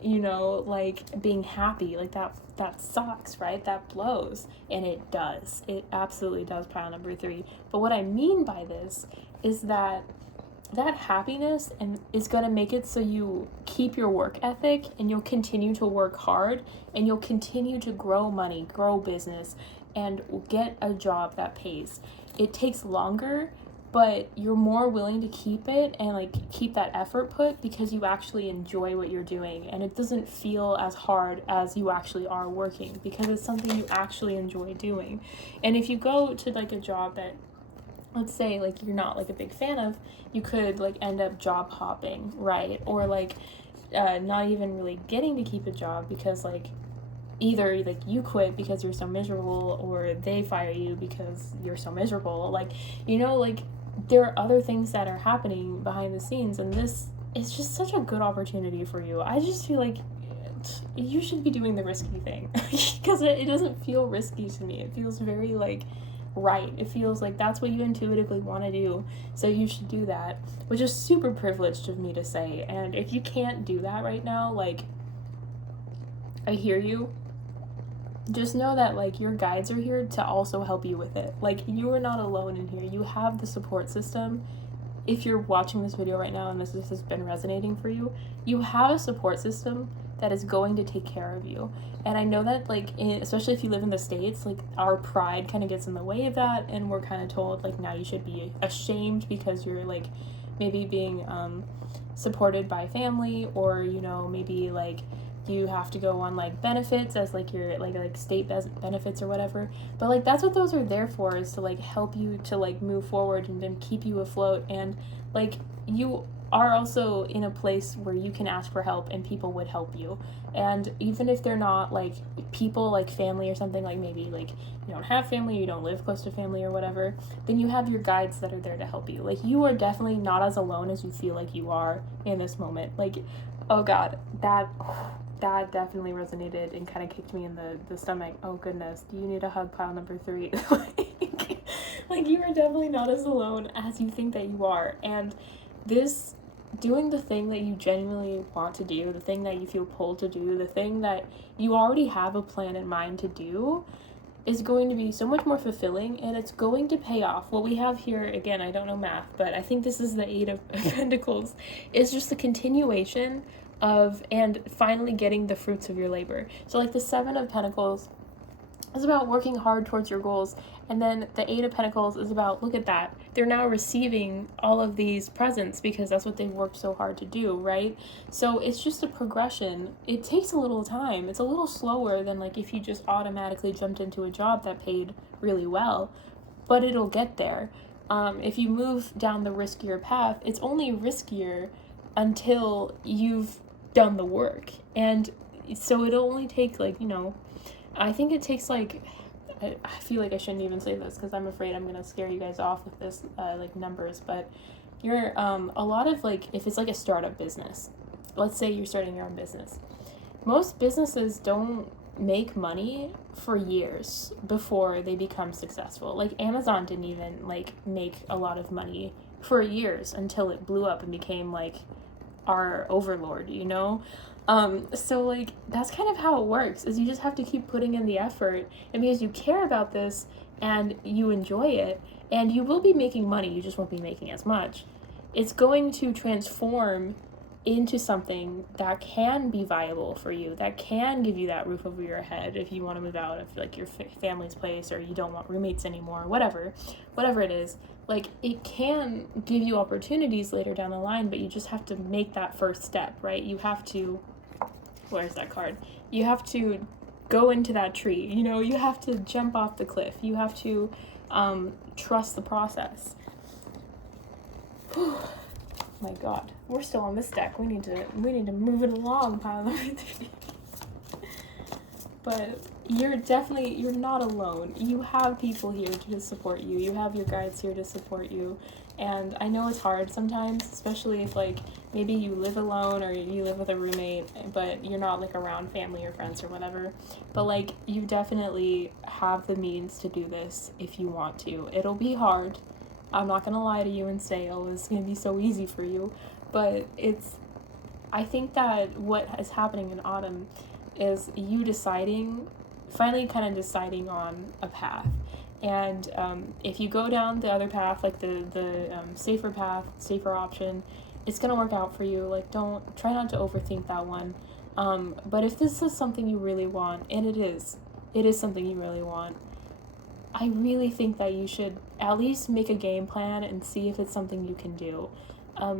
you know, like being happy. Like that sucks, right? That blows. And it does. It absolutely does, pile number 3. But what I mean by this is that happiness and is going to make it so you keep your work ethic, and you'll continue to work hard, and you'll continue to grow money, grow business, and get a job that pays. It takes longer, but you're more willing to keep it and like keep that effort put because you actually enjoy what you're doing, and it doesn't feel as hard as you actually are working because it's something you actually enjoy doing. And if you go to like a job that, let's say like you're not like a big fan of, you could like end up job hopping, right? Or like not even really getting to keep a job because like either like you quit because you're so miserable, or they fire you because you're so miserable. Like, you know, like there are other things that are happening behind the scenes, and this is just such a good opportunity for you. I just feel like you should be doing the risky thing because it doesn't feel risky to me. It feels very like right. It feels like that's what you intuitively want to do, so you should do that, which is super privileged of me to say. And if you can't do that right now, like, I hear you. Just know that like your guides are here to also help you with it. Like, you are not alone in here. You have the support system. If you're watching this video right now and this has been resonating for you, you have a support system that is going to take care of you. And I know that like especially if you live in the States, like our pride kind of gets in the way of that, and we're kind of told like now you should be ashamed because you're like maybe being supported by family, or you know, maybe like you have to go on like benefits as like your like state benefits or whatever. But like that's what those are there for, is to like help you to like move forward and then keep you afloat. And like you are also in a place where you can ask for help and people would help you. And even if they're not like people like family or something, like maybe like you don't have family, you don't live close to family or whatever, then you have your guides that are there to help you. Like, you are definitely not as alone as you feel like you are in this moment. Like, oh god, that definitely resonated and kind of kicked me in the stomach. Oh goodness, do you need a hug, pile number 3? Like, you are definitely not as alone as you think that you are. And this, doing the thing that you genuinely want to do, the thing that you feel pulled to do, the thing that you already have a plan in mind to do, is going to be so much more fulfilling, and it's going to pay off. What we have here, again, I don't know math, but I think this is the 8 of Pentacles, is just the continuation of, and finally getting the fruits of your labor. So like the 7 of Pentacles is about working hard towards your goals, and then the 8 of Pentacles is about, look at that, they're now receiving all of these presents because that's what they've worked so hard to do, right? So it's just a progression. It takes a little time. It's a little slower than like if you just automatically jumped into a job that paid really well, but it'll get there. If you move down the riskier path, it's only riskier until you've done the work. And so it'll only take like, you know, I think it takes like, I feel like I shouldn't even say this because I'm afraid I'm gonna scare you guys off with this like numbers, but you're a lot of like, if it's like a startup business, let's say you're starting your own business, most businesses don't make money for years before they become successful. Like Amazon didn't even like make a lot of money for years until it blew up and became like our overlord, you know? So like that's kind of how it works, is you just have to keep putting in the effort, and because you care about this and you enjoy it, and you will be making money, you just won't be making as much, it's going to transform into something that can be viable for you, that can give you that roof over your head if you want to move out of like your family's place, or you don't want roommates anymore, whatever it is. Like, it can give you opportunities later down the line, but you just have to make that first step, right? You have to, where's that card? You have to go into that tree, you know, you have to jump off the cliff, you have to trust the process. My god, we're still on this deck. We need to move it along, pile number 3. But you're not alone. You have people here to support you. You have your guides here to support you. And I know it's hard sometimes, especially if like maybe you live alone or you live with a roommate, but you're not like around family or friends or whatever. But like, you definitely have the means to do this if you want to. It'll be hard. I'm not gonna lie to you and say, oh, it's gonna be so easy for you, but I think that what is happening in autumn is you finally kind of deciding on a path. And if you go down the other path, like the safer path, safer option, it's gonna work out for you. Like, try not to overthink that one. But if this is something you really want, and it is something you really want, I really think that you should at least make a game plan and see if it's something you can do,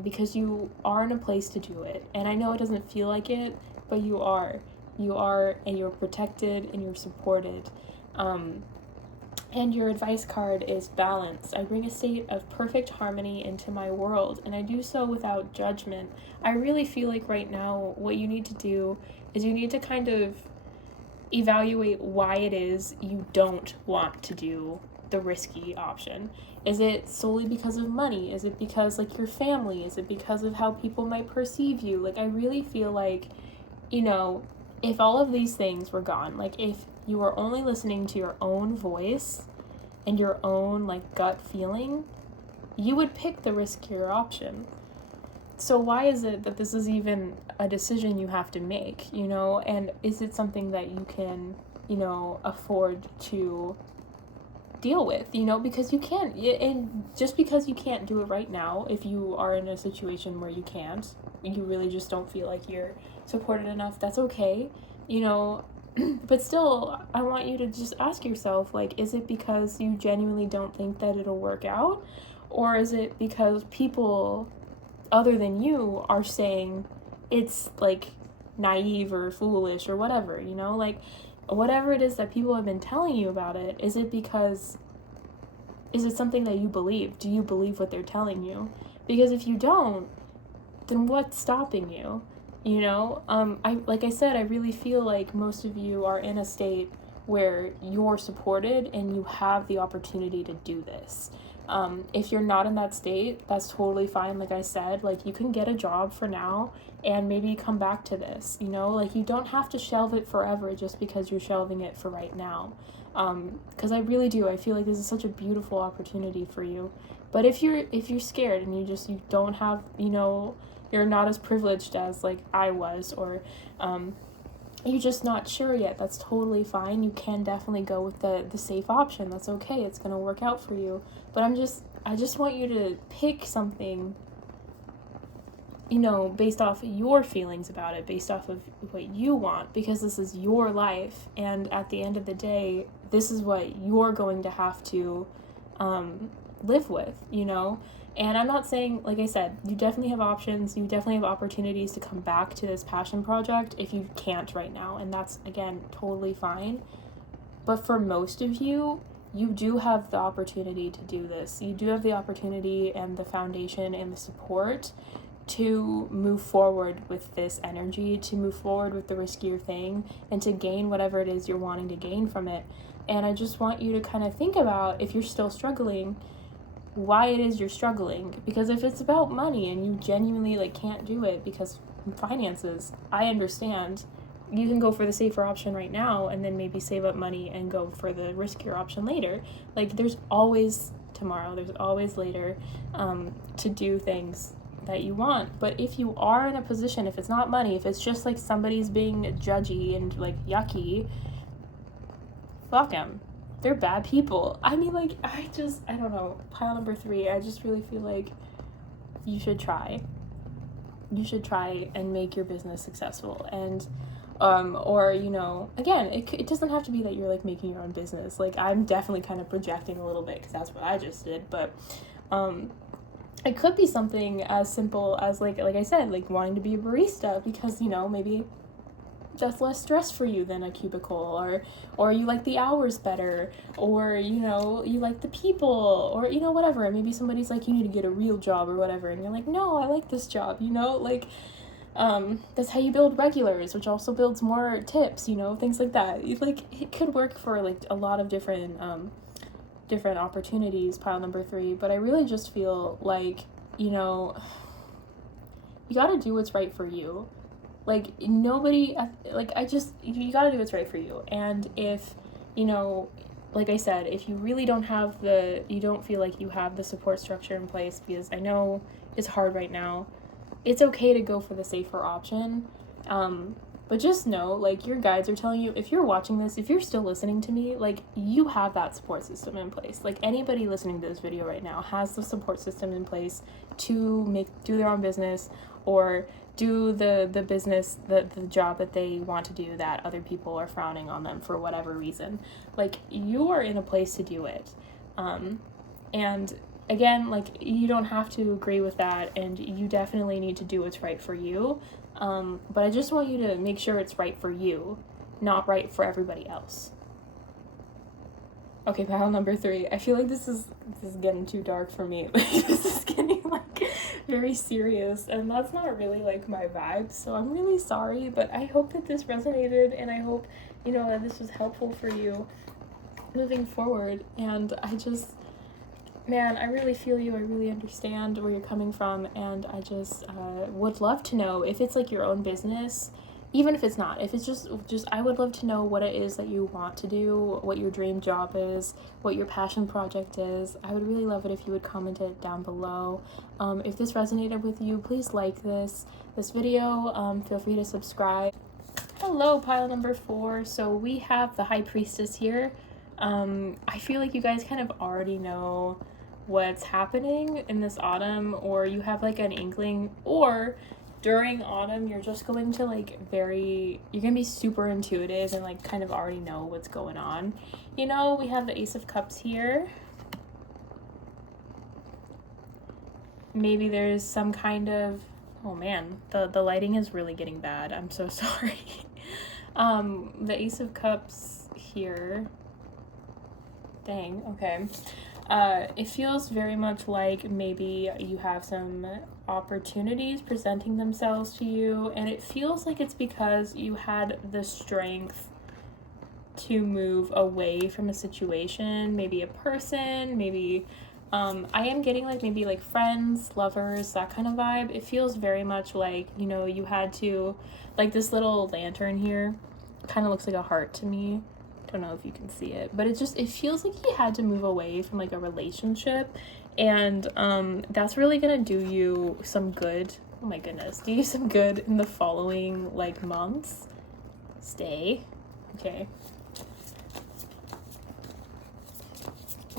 because you are in a place to do it. And I know it doesn't feel like it, but you are, and you're protected and you're supported. And your advice card is balance. I bring a state of perfect harmony into my world, and I do so without judgment. I really feel like right now what you need to do is you need to kind of evaluate why it is you don't want to do the risky option. Is it solely because of money? Is it because like your family? Is it because of how people might perceive you? Like, I really feel like, you know, if all of these things were gone, like if you were only listening to your own voice and your own like gut feeling, you would pick the riskier option. So why is it that this is even a decision you have to make, you know? And is it something that you can, you know, afford to deal with, you know? Because you can't, and just because you can't do it right now, if you are in a situation where you can't, you really just don't feel like you're supported enough, that's okay, you know? But still, I want you to just ask yourself, like, is it because you genuinely don't think that it'll work out? Or is it because people other than you are saying it's like naive or foolish or whatever, you know? Like, whatever it is that people have been telling you about it, is it something that you believe? Do you believe what they're telling you? Because if you don't, then what's stopping you? You know, like I said, I really feel like most of you are in a state where you're supported and you have the opportunity to do this. If you're not in that state, that's totally fine. Like I said, like you can get a job for now and maybe come back to this, you know, like you don't have to shelve it forever just because you're shelving it for right now. Because I really do. I feel like this is such a beautiful opportunity for you. But if you're scared and you don't have, you know, you're not as privileged as like I was, or you're just not sure yet, that's totally fine. You can definitely go with the safe option. That's okay. It's gonna work out for you. But I just want you to pick something, you know, based off your feelings about it, based off of what you want, because this is your life, and at the end of the day, this is what you're going to have to live with, you know. And I'm not saying, like I said, you definitely have options, you definitely have opportunities to come back to this passion project if you can't right now, and that's, again, totally fine. But for most of you, you do have the opportunity to do this. You do have the opportunity and the foundation and the support to move forward with this energy, to move forward with the riskier thing, and to gain whatever it is you're wanting to gain from it. And I just want you to kind of think about, if you're still struggling, why it is you're struggling. Because if it's about money and you genuinely like can't do it because finances, I understand. You can go for the safer option right now and then maybe save up money and go for the riskier option later. Like, there's always tomorrow, there's always later to do things that you want. But if you are in a position, if it's not money, if it's just like somebody's being judgy and like yucky, fuck them. They're bad people. I mean, like, I don't know. Pile number 3, I just really feel like you should try. You should try and make your business successful. And or, you know, again, it doesn't have to be that you're like making your own business. Like, I'm definitely kind of projecting a little bit because that's what I just did. But it could be something as simple as like I said, like wanting to be a barista because, you know, maybe that's less stress for you than a cubicle, or you like the hours better, or, you know, you like the people, or, you know, whatever. Maybe somebody's like, you need to get a real job or whatever, and you're like, no, I like this job, you know, like, that's how you build regulars, which also builds more tips, you know, things like that. Like, it could work for like a lot of different opportunities, pile number 3, but I really just feel like, you know, you gotta do what's right for you. Like, nobody, like, you gotta do what's right for you. And if, you know, like I said, if you really don't feel like you have the support structure in place, because I know it's hard right now, it's okay to go for the safer option. But just know, like, your guides are telling you, if you're watching this, if you're still listening to me, like, you have that support system in place. Like, anybody listening to this video right now has the support system in place to do their own business, or do the business, the job that they want to do that other people are frowning on them for whatever reason. Like, you are in a place to do it. And again, like, you don't have to agree with that, and you definitely need to do what's right for you. But I just want you to make sure it's right for you, not right for everybody else. Okay, pile number 3. I feel like this is getting too dark for me. This is getting like very serious, and that's not really like my vibe, so I'm really sorry, but I hope that this resonated, and I hope, you know, that this was helpful for you moving forward. And I just, man, I really feel you. I really understand where you're coming from, and I just would love to know if it's like your own business. Even if it's not, if it's just I would love to know what it is that you want to do, what your dream job is, what your passion project is. I would really love it if you would comment it down below. If this resonated with you, please like this video. Feel free to subscribe. Hello, pile number 4. So we have the High Priestess here. I feel like you guys kind of already know what's happening in this autumn, or you have like an inkling, or during autumn, you're just going to like you're gonna be super intuitive and like kind of already know what's going on. You know, we have the Ace of Cups here. Maybe there's some kind of, oh man, the lighting is really getting bad. I'm so sorry. The Ace of Cups here. Dang, okay. It feels very much like maybe you have some opportunities presenting themselves to you, and it feels like it's because you had the strength to move away from a situation, maybe a person, maybe I am getting like maybe like friends, lovers, that kind of vibe. It feels very much like, you know, you had to, like this little lantern here kind of looks like a heart to me. Don't know if you can see it, but it feels like he had to move away from like a relationship, and that's really gonna do you some good. Oh my goodness, do you some good in the following like months. Stay. Okay.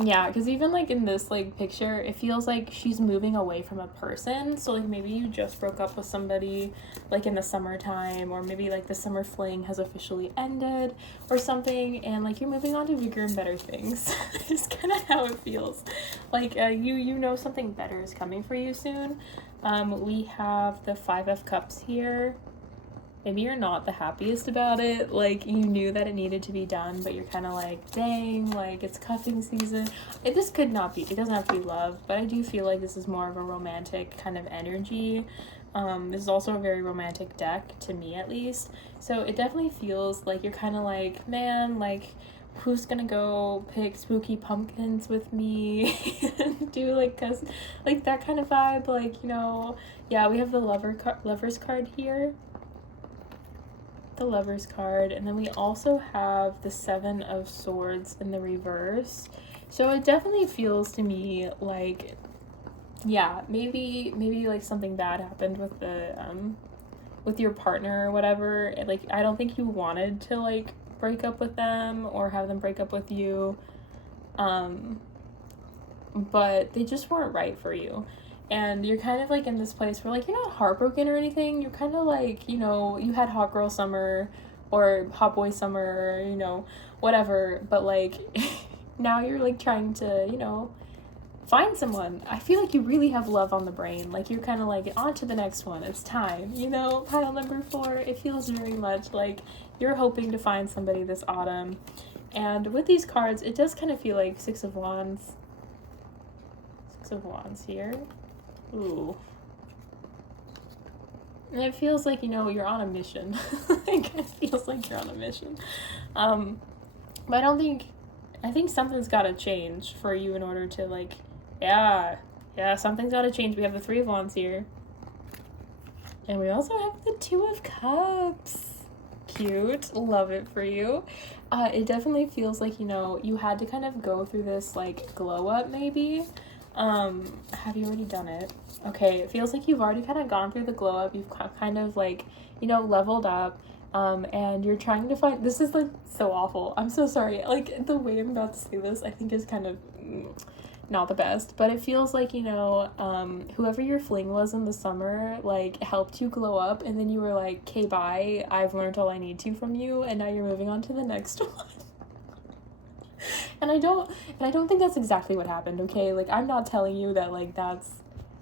Yeah, because even like in this like picture, it feels like she's moving away from a person. So like maybe you just broke up with somebody like in the summertime, or maybe like the summer fling has officially ended or something, and like you're moving on to bigger and better things. It's kind of how it feels. Like you know something better is coming for you soon. We have the 5 of Cups here. Maybe you're not the happiest about it, like you knew that it needed to be done, but you're kind of like, dang, like it's cuffing season. This could not be, it doesn't have to be love, but I do feel like this is more of a romantic kind of energy. This is also a very romantic deck, to me at least, so it definitely feels like you're kind of like, man, like who's gonna go pick spooky pumpkins with me and do like, cause like that kind of vibe, like, you know. Yeah, we have the lovers card here, the Lovers card, and then we also have the 7 of Swords in the reverse. So it definitely feels to me like, yeah, maybe like something bad happened with the with your partner or whatever. Like I don't think you wanted to like break up with them or have them break up with you, but they just weren't right for you. And you're kind of like in this place where like you're not heartbroken or anything, you're kind of like, you know, you had hot girl summer or hot boy summer, you know, whatever, but like now you're like trying to, you know, find someone. I feel like you really have love on the brain, like you're kind of like on to the next one, it's time, you know. Pile number 4, it feels very much like you're hoping to find somebody this autumn. And with these cards, it does kind of feel like 6 of Wands here. Ooh. And it feels like, you know, you're on a mission. Like, it feels like you're on a mission. But I think something's gotta change for you in order to, like, yeah, something's gotta change. We have the 3 of Wands here. And we also have the 2 of Cups. Cute. Love it for you. It definitely feels like, you know, you had to kind of go through this, like, glow up, maybe. Have you already done it? Okay, it feels like you've already kind of gone through the glow up. You've kind of like, you know, leveled up, and you're trying to find, this is like so awful. I'm so sorry. Like the way I'm about to say this, I think is kind of not the best, but it feels like, you know, whoever your fling was in the summer, like helped you glow up, and then you were like, okay, bye, I've learned all I need to from you, and now you're moving on to the next one. And I don't think that's exactly what happened, okay? Like, I'm not telling you that, like, that's,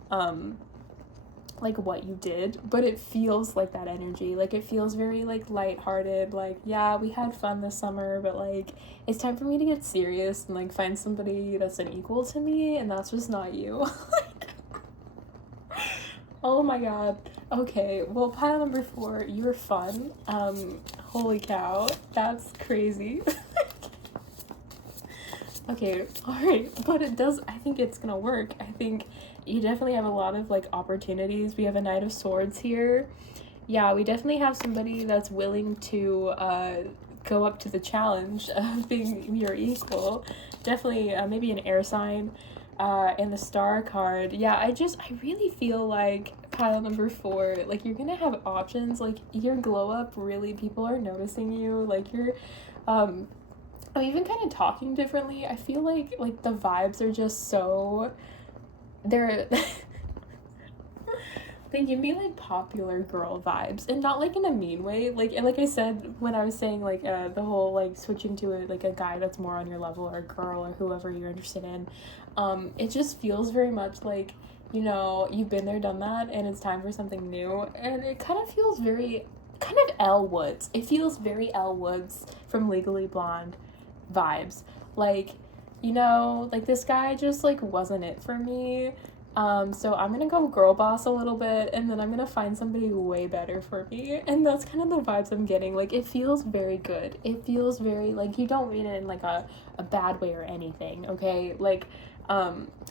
like, what you did, but it feels like that energy. Like, it feels very, like, lighthearted, like, yeah, we had fun this summer, but, like, it's time for me to get serious and, like, find somebody that's an equal to me, and that's just not you. Oh my god. Okay, well, pile number 4, you're fun. Holy cow, that's crazy. Okay, alright, but I think it's gonna work. I think you definitely have a lot of, like, opportunities. We have a Knight of Swords here. Yeah, we definitely have somebody that's willing to, go up to the challenge of being your equal. Definitely, maybe an air sign. And the Star card. Yeah, I really feel like pile number 4, like, you're gonna have options. Like, your glow up, really, people are noticing you. Like, you're, I'm even kind of talking differently. I feel like the vibes are just so, they're they give me like popular girl vibes, and not like in a mean way. Like, and like I said when I was saying like the whole like switching to like a guy that's more on your level, or a girl, or whoever you're interested in, it just feels very much like, you know, you've been there, done that, and it's time for something new. And it kind of feels very kind of Elle Woods. It feels very Elle Woods from Legally Blonde vibes. Like, you know, like this guy just like wasn't it for me. So I'm gonna go girl boss a little bit, and then I'm gonna find somebody way better for me. And that's kind of the vibes I'm getting. Like, it feels very good. It feels very, like, you don't mean it in like a bad way or anything, okay? Like,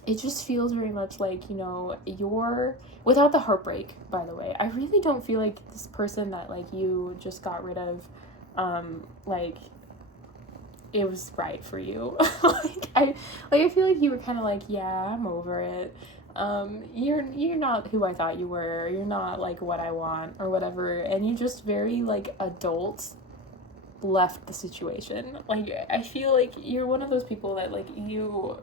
it just feels very much like, you know, you're, without the heartbreak, by the way. I really don't feel like this person that like you just got rid of, like, it was right for you. I feel like you were kind of like, yeah, I'm over it. You're not who I thought you were. You're not like what I want or whatever. And you just very like adult left the situation. Like, I feel like you're one of those people that like you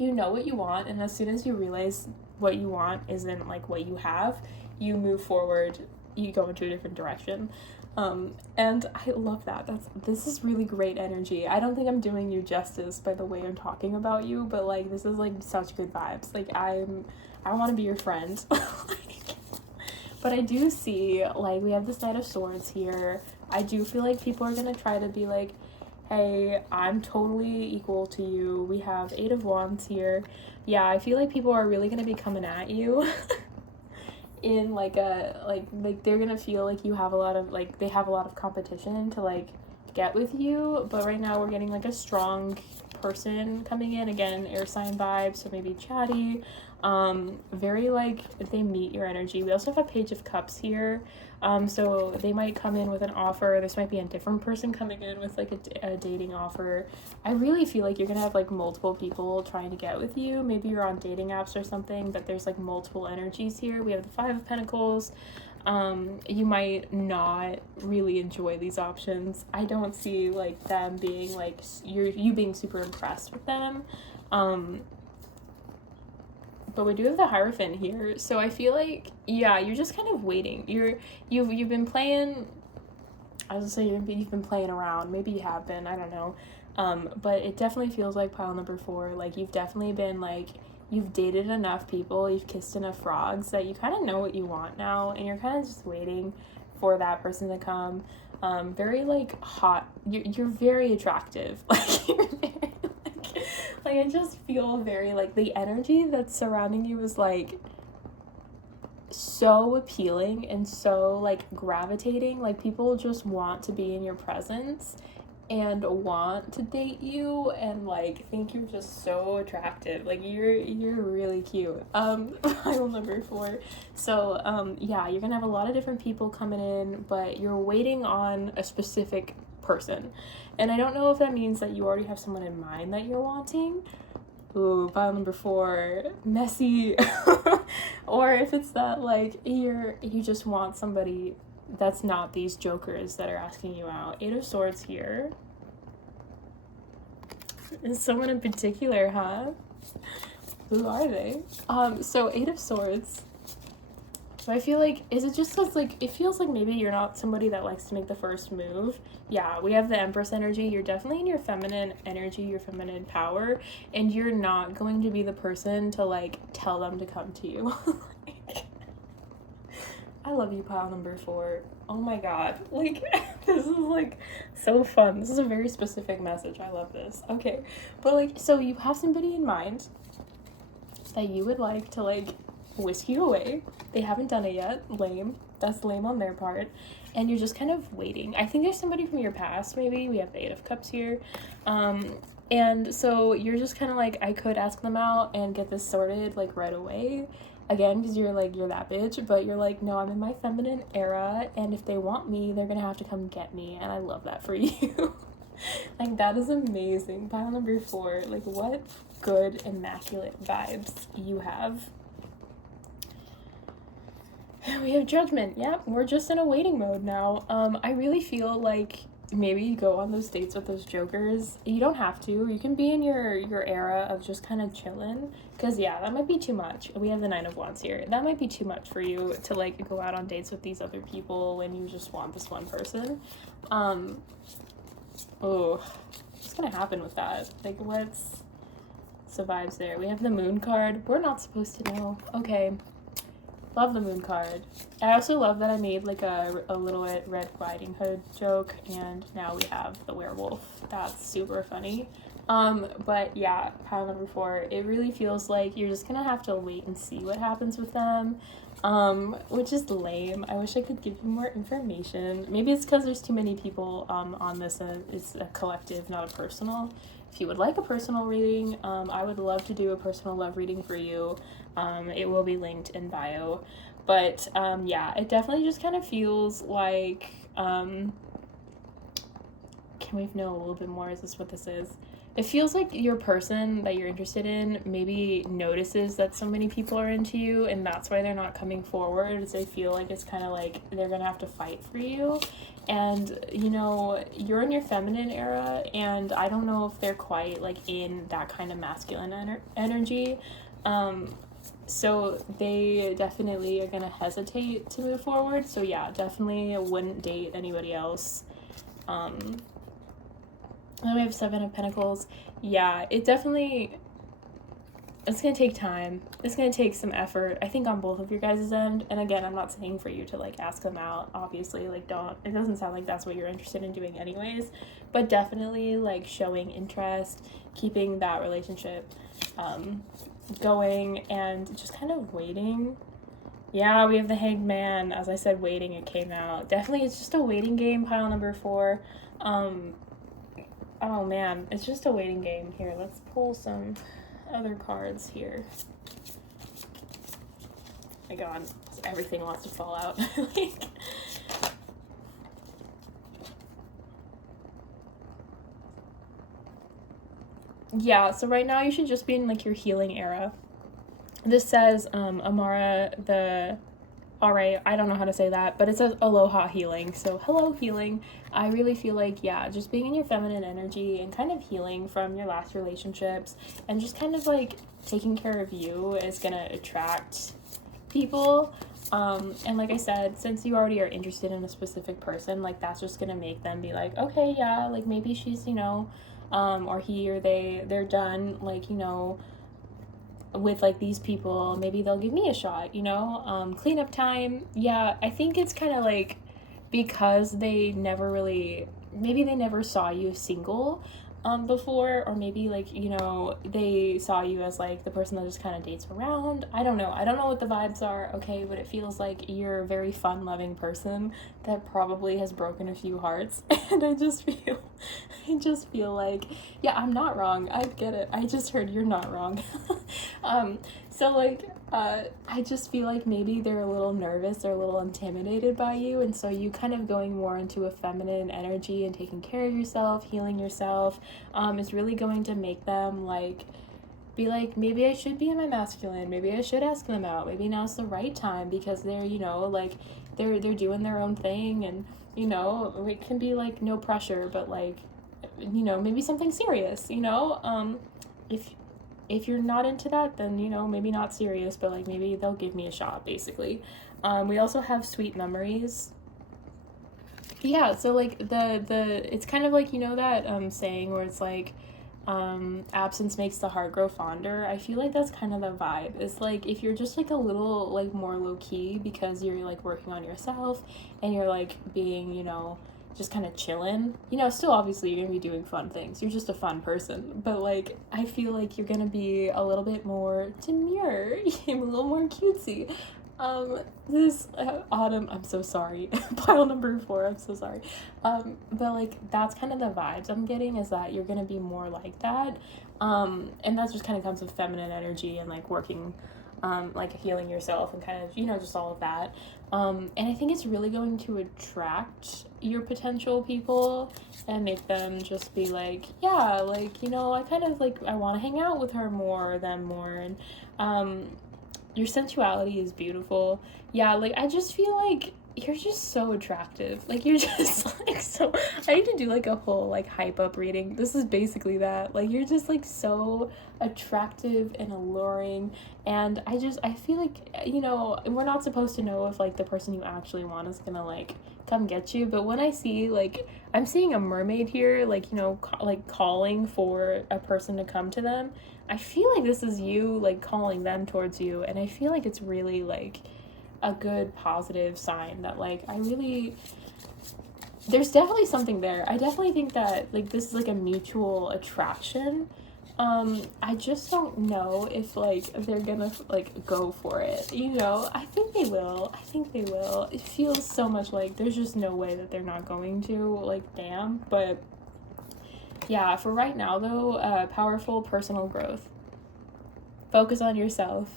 know what you want, and as soon as you realize what you want isn't like what you have, you move forward, you go into a different direction. And I love that. This is really great energy. I don't think I'm doing you justice by the way I'm talking about you, but like this is like such good vibes. Like I want to be your friend. But I do see like we have this Knight of Swords here. I do feel like people are gonna try to be like, hey, I'm totally equal to you. We have 8 of Wands here. Yeah, I feel like people are really gonna be coming at you. In like a like they're gonna feel like you have a lot of like they have a lot of competition to like get with you, but right now we're getting like a strong person coming in, again air sign vibes, so maybe chatty, very like they meet your energy. We also have a Page of Cups here, so they might come in with an offer. This might be a different person coming in with like a dating offer. I really feel like you're gonna have like multiple people trying to get with you. Maybe you're on dating apps or something, but there's like multiple energies here. We have the 5 of Pentacles. You might not really enjoy these options. I don't see like them being like you being super impressed with them. But we do have the Hierophant here, so I feel like, yeah, you're just kind of waiting. You've been playing, I was gonna say you've been playing around. Maybe you have been, I don't know. But it definitely feels like pile number 4. Like you've definitely been like, you've dated enough people, you've kissed enough frogs that you kind of know what you want now, and you're kind of just waiting for that person to come. Very like hot. You're very attractive. Like you're very, like I just feel very like the energy that's surrounding you is like so appealing and so like gravitating. Like people just want to be in your presence and want to date you and like think you're just so attractive. Like you're really cute. Pile number 4. So yeah, you're gonna have a lot of different people coming in, but you're waiting on a specific person. And I don't know if that means that you already have someone in mind that you're wanting. Ooh, pile number 4, messy. Or if it's that like you just want somebody that's not these jokers that are asking you out. 8 of Swords here. Is someone in particular, huh? Who are they? So 8 of Swords. So I feel like, is it just because, like, it feels like maybe you're not somebody that likes to make the first move. Yeah, we have the Empress energy. You're definitely in your feminine energy, your feminine power, and you're not going to be the person to, like, tell them to come to you. I love you, pile number 4. Oh my god. Like, this is, like, so fun. This is a very specific message. I love this. Okay. But, like, so you have somebody in mind that you would like to, like, whisk you away. They haven't done it yet. Lame. That's lame on their part. And you're just kind of waiting. I think there's somebody from your past, maybe. We have the 8 of Cups here. And so you're just kind of like, I could ask them out and get this sorted, like, right away. Again, because you're like, you're that bitch. But you're like, no, I'm in my feminine era. And if they want me, they're going to have to come get me. And I love that for you. Like, that is amazing. Pile number 4. Like, what good, immaculate vibes you have. We have Judgment. Yeah, we're just in a waiting mode now. I really feel like maybe you go on those dates with those jokers. You don't have to. You can be in your era of just kind of chilling. Because, yeah, that might be too much. We have the 9 of Wands here. That might be too much for you to, like, go out on dates with these other people when you just want this one person. What's gonna happen with that? Like, what's the vibes there? We have the Moon card. We're not supposed to know. Okay. Love the moon card. I also love that I made like a little Red Riding Hood joke, and now we have the werewolf. That's super funny. But yeah, pile number 4, it really feels like you're just gonna have to wait and see what happens with them, which is lame. I wish I could give you more information. Maybe it's because there's too many people on this, it's a collective, not a personal. If you would like a personal reading, I would love to do a personal love reading for you. It will be linked in bio. But yeah, it definitely just kind of feels like, can we know a little bit more? Is this what this is? It feels like your person that you're interested in maybe notices that so many people are into you, and that's why they're not coming forward. They feel like it's kind of like they're gonna have to fight for you. And you know, you're in your feminine era, and I don't know if they're quite like in that kind of masculine energy. So they definitely are gonna hesitate to move forward. So yeah, definitely wouldn't date anybody else. Then we have 7 of Pentacles. Yeah, it's gonna take time. It's gonna take some effort, I think, on both of your guys' end. And again, I'm not saying for you to like ask them out, obviously, like it doesn't sound like that's what you're interested in doing anyways, but definitely like showing interest, keeping that relationship going, and just kind of waiting. Yeah, we have the Hanged Man. As I said, waiting, it came out. Definitely, it's just a waiting game, pile number 4. Oh man, it's just a waiting game. Here, let's pull some other cards here. My god, everything wants to fall out. Like, yeah, so right now you should just be in like your healing era. This says Amara the... Alright, I don't know how to say that, but it says aloha healing. So hello healing. I really feel like, yeah, just being in your feminine energy and kind of healing from your last relationships and just kind of like taking care of you is gonna attract people. And like I said, since you already are interested in a specific person, like that's just gonna make them be like, okay, yeah, like maybe she's, you know, or he or they're done, like, you know, with like these people, maybe they'll give me a shot, you know. Cleanup time. Yeah, I think it's kind of like because they never saw you single before, or maybe like, you know, they saw you as like the person that just kind of dates around. I don't know what the vibes are, okay, but it feels like you're a very fun loving person that probably has broken a few hearts. And I just feel like, yeah, I'm not wrong, I get it, I just heard you're not wrong. So like I just feel like maybe they're a little nervous or a little intimidated by you, and so you kind of going more into a feminine energy and taking care of yourself, healing yourself, is really going to make them like be like, maybe I should be in my masculine, maybe I should ask them out, maybe now's the right time, because they're, you know, like they're doing their own thing, and you know, it can be like no pressure, but like, you know, maybe something serious, you know. If you're not into that, then, you know, maybe not serious, but like maybe they'll give me a shot, basically. We also have sweet memories. Yeah, so like the it's kind of like, you know, that saying where it's like absence makes the heart grow fonder. I feel like that's kind of the vibe. It's like if you're just like a little like more low key because you're like working on yourself and you're like being, you know, just kind of chilling, you know, still obviously you're gonna be doing fun things, you're just a fun person, but like I feel like you're gonna be a little bit more demure, a little more cutesy. This autumn, I'm so sorry, pile number 4, I'm so sorry, but like that's kind of the vibes I'm getting, is that you're gonna be more like that, and that just kind of comes with feminine energy and like working, like healing yourself and kind of, you know, just all of that. And I think it's really going to attract your potential people and make them just be like, yeah, like, you know, I kind of like, I want to hang out with her more or them more. And your sensuality is beautiful. Yeah, like I just feel like you're just so attractive. Like you're just like so, I need to do like a whole like hype up reading. This is basically that. Like you're just like so attractive and alluring, and I feel like, you know, we're not supposed to know if like the person you actually want is gonna like come get you, but when I see like, I'm seeing a mermaid here, like, you know, like calling for a person to come to them. I feel like this is you like calling them towards you, and I feel like it's really like a good positive sign that like there's definitely something there. I definitely think that like this is like a mutual attraction. I just don't know if like they're gonna like go for it, you know. I think they will. It feels so much like there's just no way that they're not going to, like, damn. But yeah, for right now though, powerful personal growth. Focus on yourself.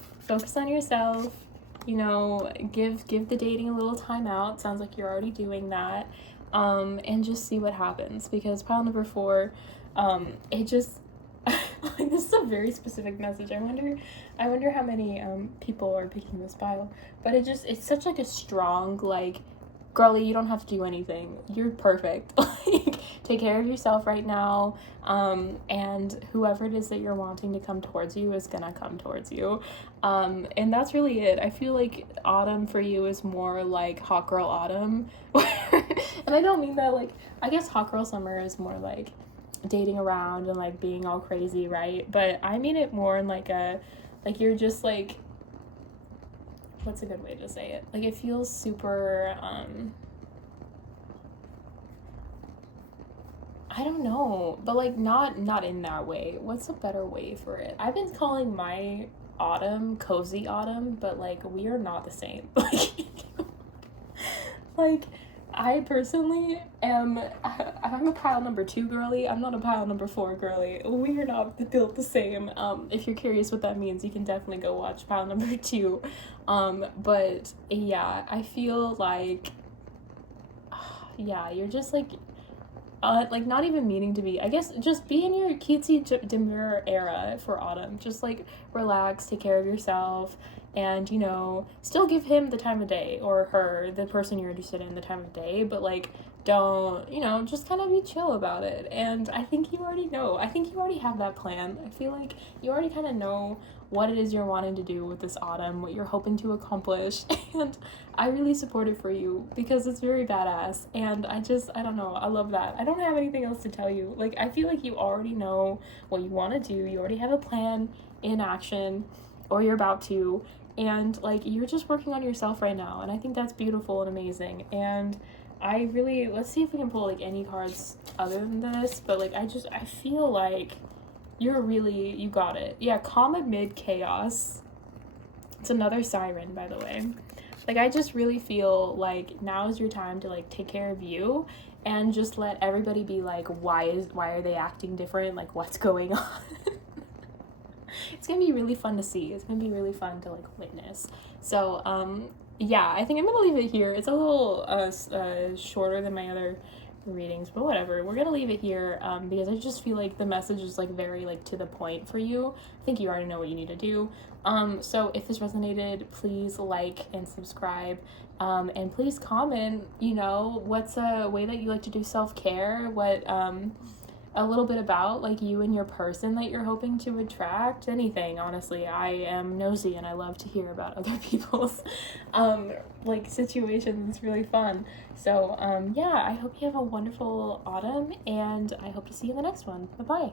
You know, give the dating a little time out. Sounds like you're already doing that. And just see what happens, because pile number 4, it just like, this is a very specific message. I wonder how many people are picking this pile, but it's such like a strong, like, girly, you don't have to do anything, you're perfect. Like, take care of yourself right now, and whoever it is that you're wanting to come towards you is gonna come towards you, and that's really it. I feel like autumn for you is more like hot girl autumn. And I don't mean that, like, I guess hot girl summer is more like dating around and like being all crazy, right? But I mean it more in like you're just like, what's a good way to say it? Like, it feels super I don't know, but like not in that way. What's a better way for it? I've been calling my autumn cozy autumn, but like we are not the same. Like I personally am, I'm a pile number 2 girly. I'm not a pile number 4 girly. We are not built the same. If you're curious what that means, you can definitely go watch pile number 2. But yeah, I feel like, yeah, you're just like not even meaning to be. I guess just be in your cutesy demure era for autumn. Just like relax, take care of yourself, and, you know, still give him the time of day, or her, the person you're interested in, the time of day, but like don't, you know, just kind of be chill about it. And I think you already know. I think you already have that plan. I feel like you already kind of know what it is you're wanting to do with this autumn, what you're hoping to accomplish, and I really support it for you because it's very badass. And I don't know, I love that. I don't have anything else to tell you. Like, I feel like you already know what you want to do. You already have a plan in action, or you're about to, and like you're just working on yourself right now, and I think that's beautiful and amazing. And I really, let's see if we can pull like any cards other than this, but like I feel like you got it. Yeah, calm amid chaos. It's another siren, by the way. Like, I just really feel like now is your time to like take care of you and just let everybody be like, why are they acting different? Like, what's going on? It's gonna be really fun to see. It's gonna be really fun to like witness. So yeah, I think I'm gonna leave it here. It's a little shorter than my other readings, but whatever, we're gonna leave it here, because I just feel like the message is like very like to the point for you. I think you already know what you need to do. So if this resonated, please like and subscribe, and please comment, you know, what's a way that you like to do self-care, what a little bit about like you and your person that you're hoping to attract. Anything, honestly. I am nosy and I love to hear about other people's like situations. It's really fun. So yeah, I hope you have a wonderful autumn, and I hope to see you in the next one. Bye bye.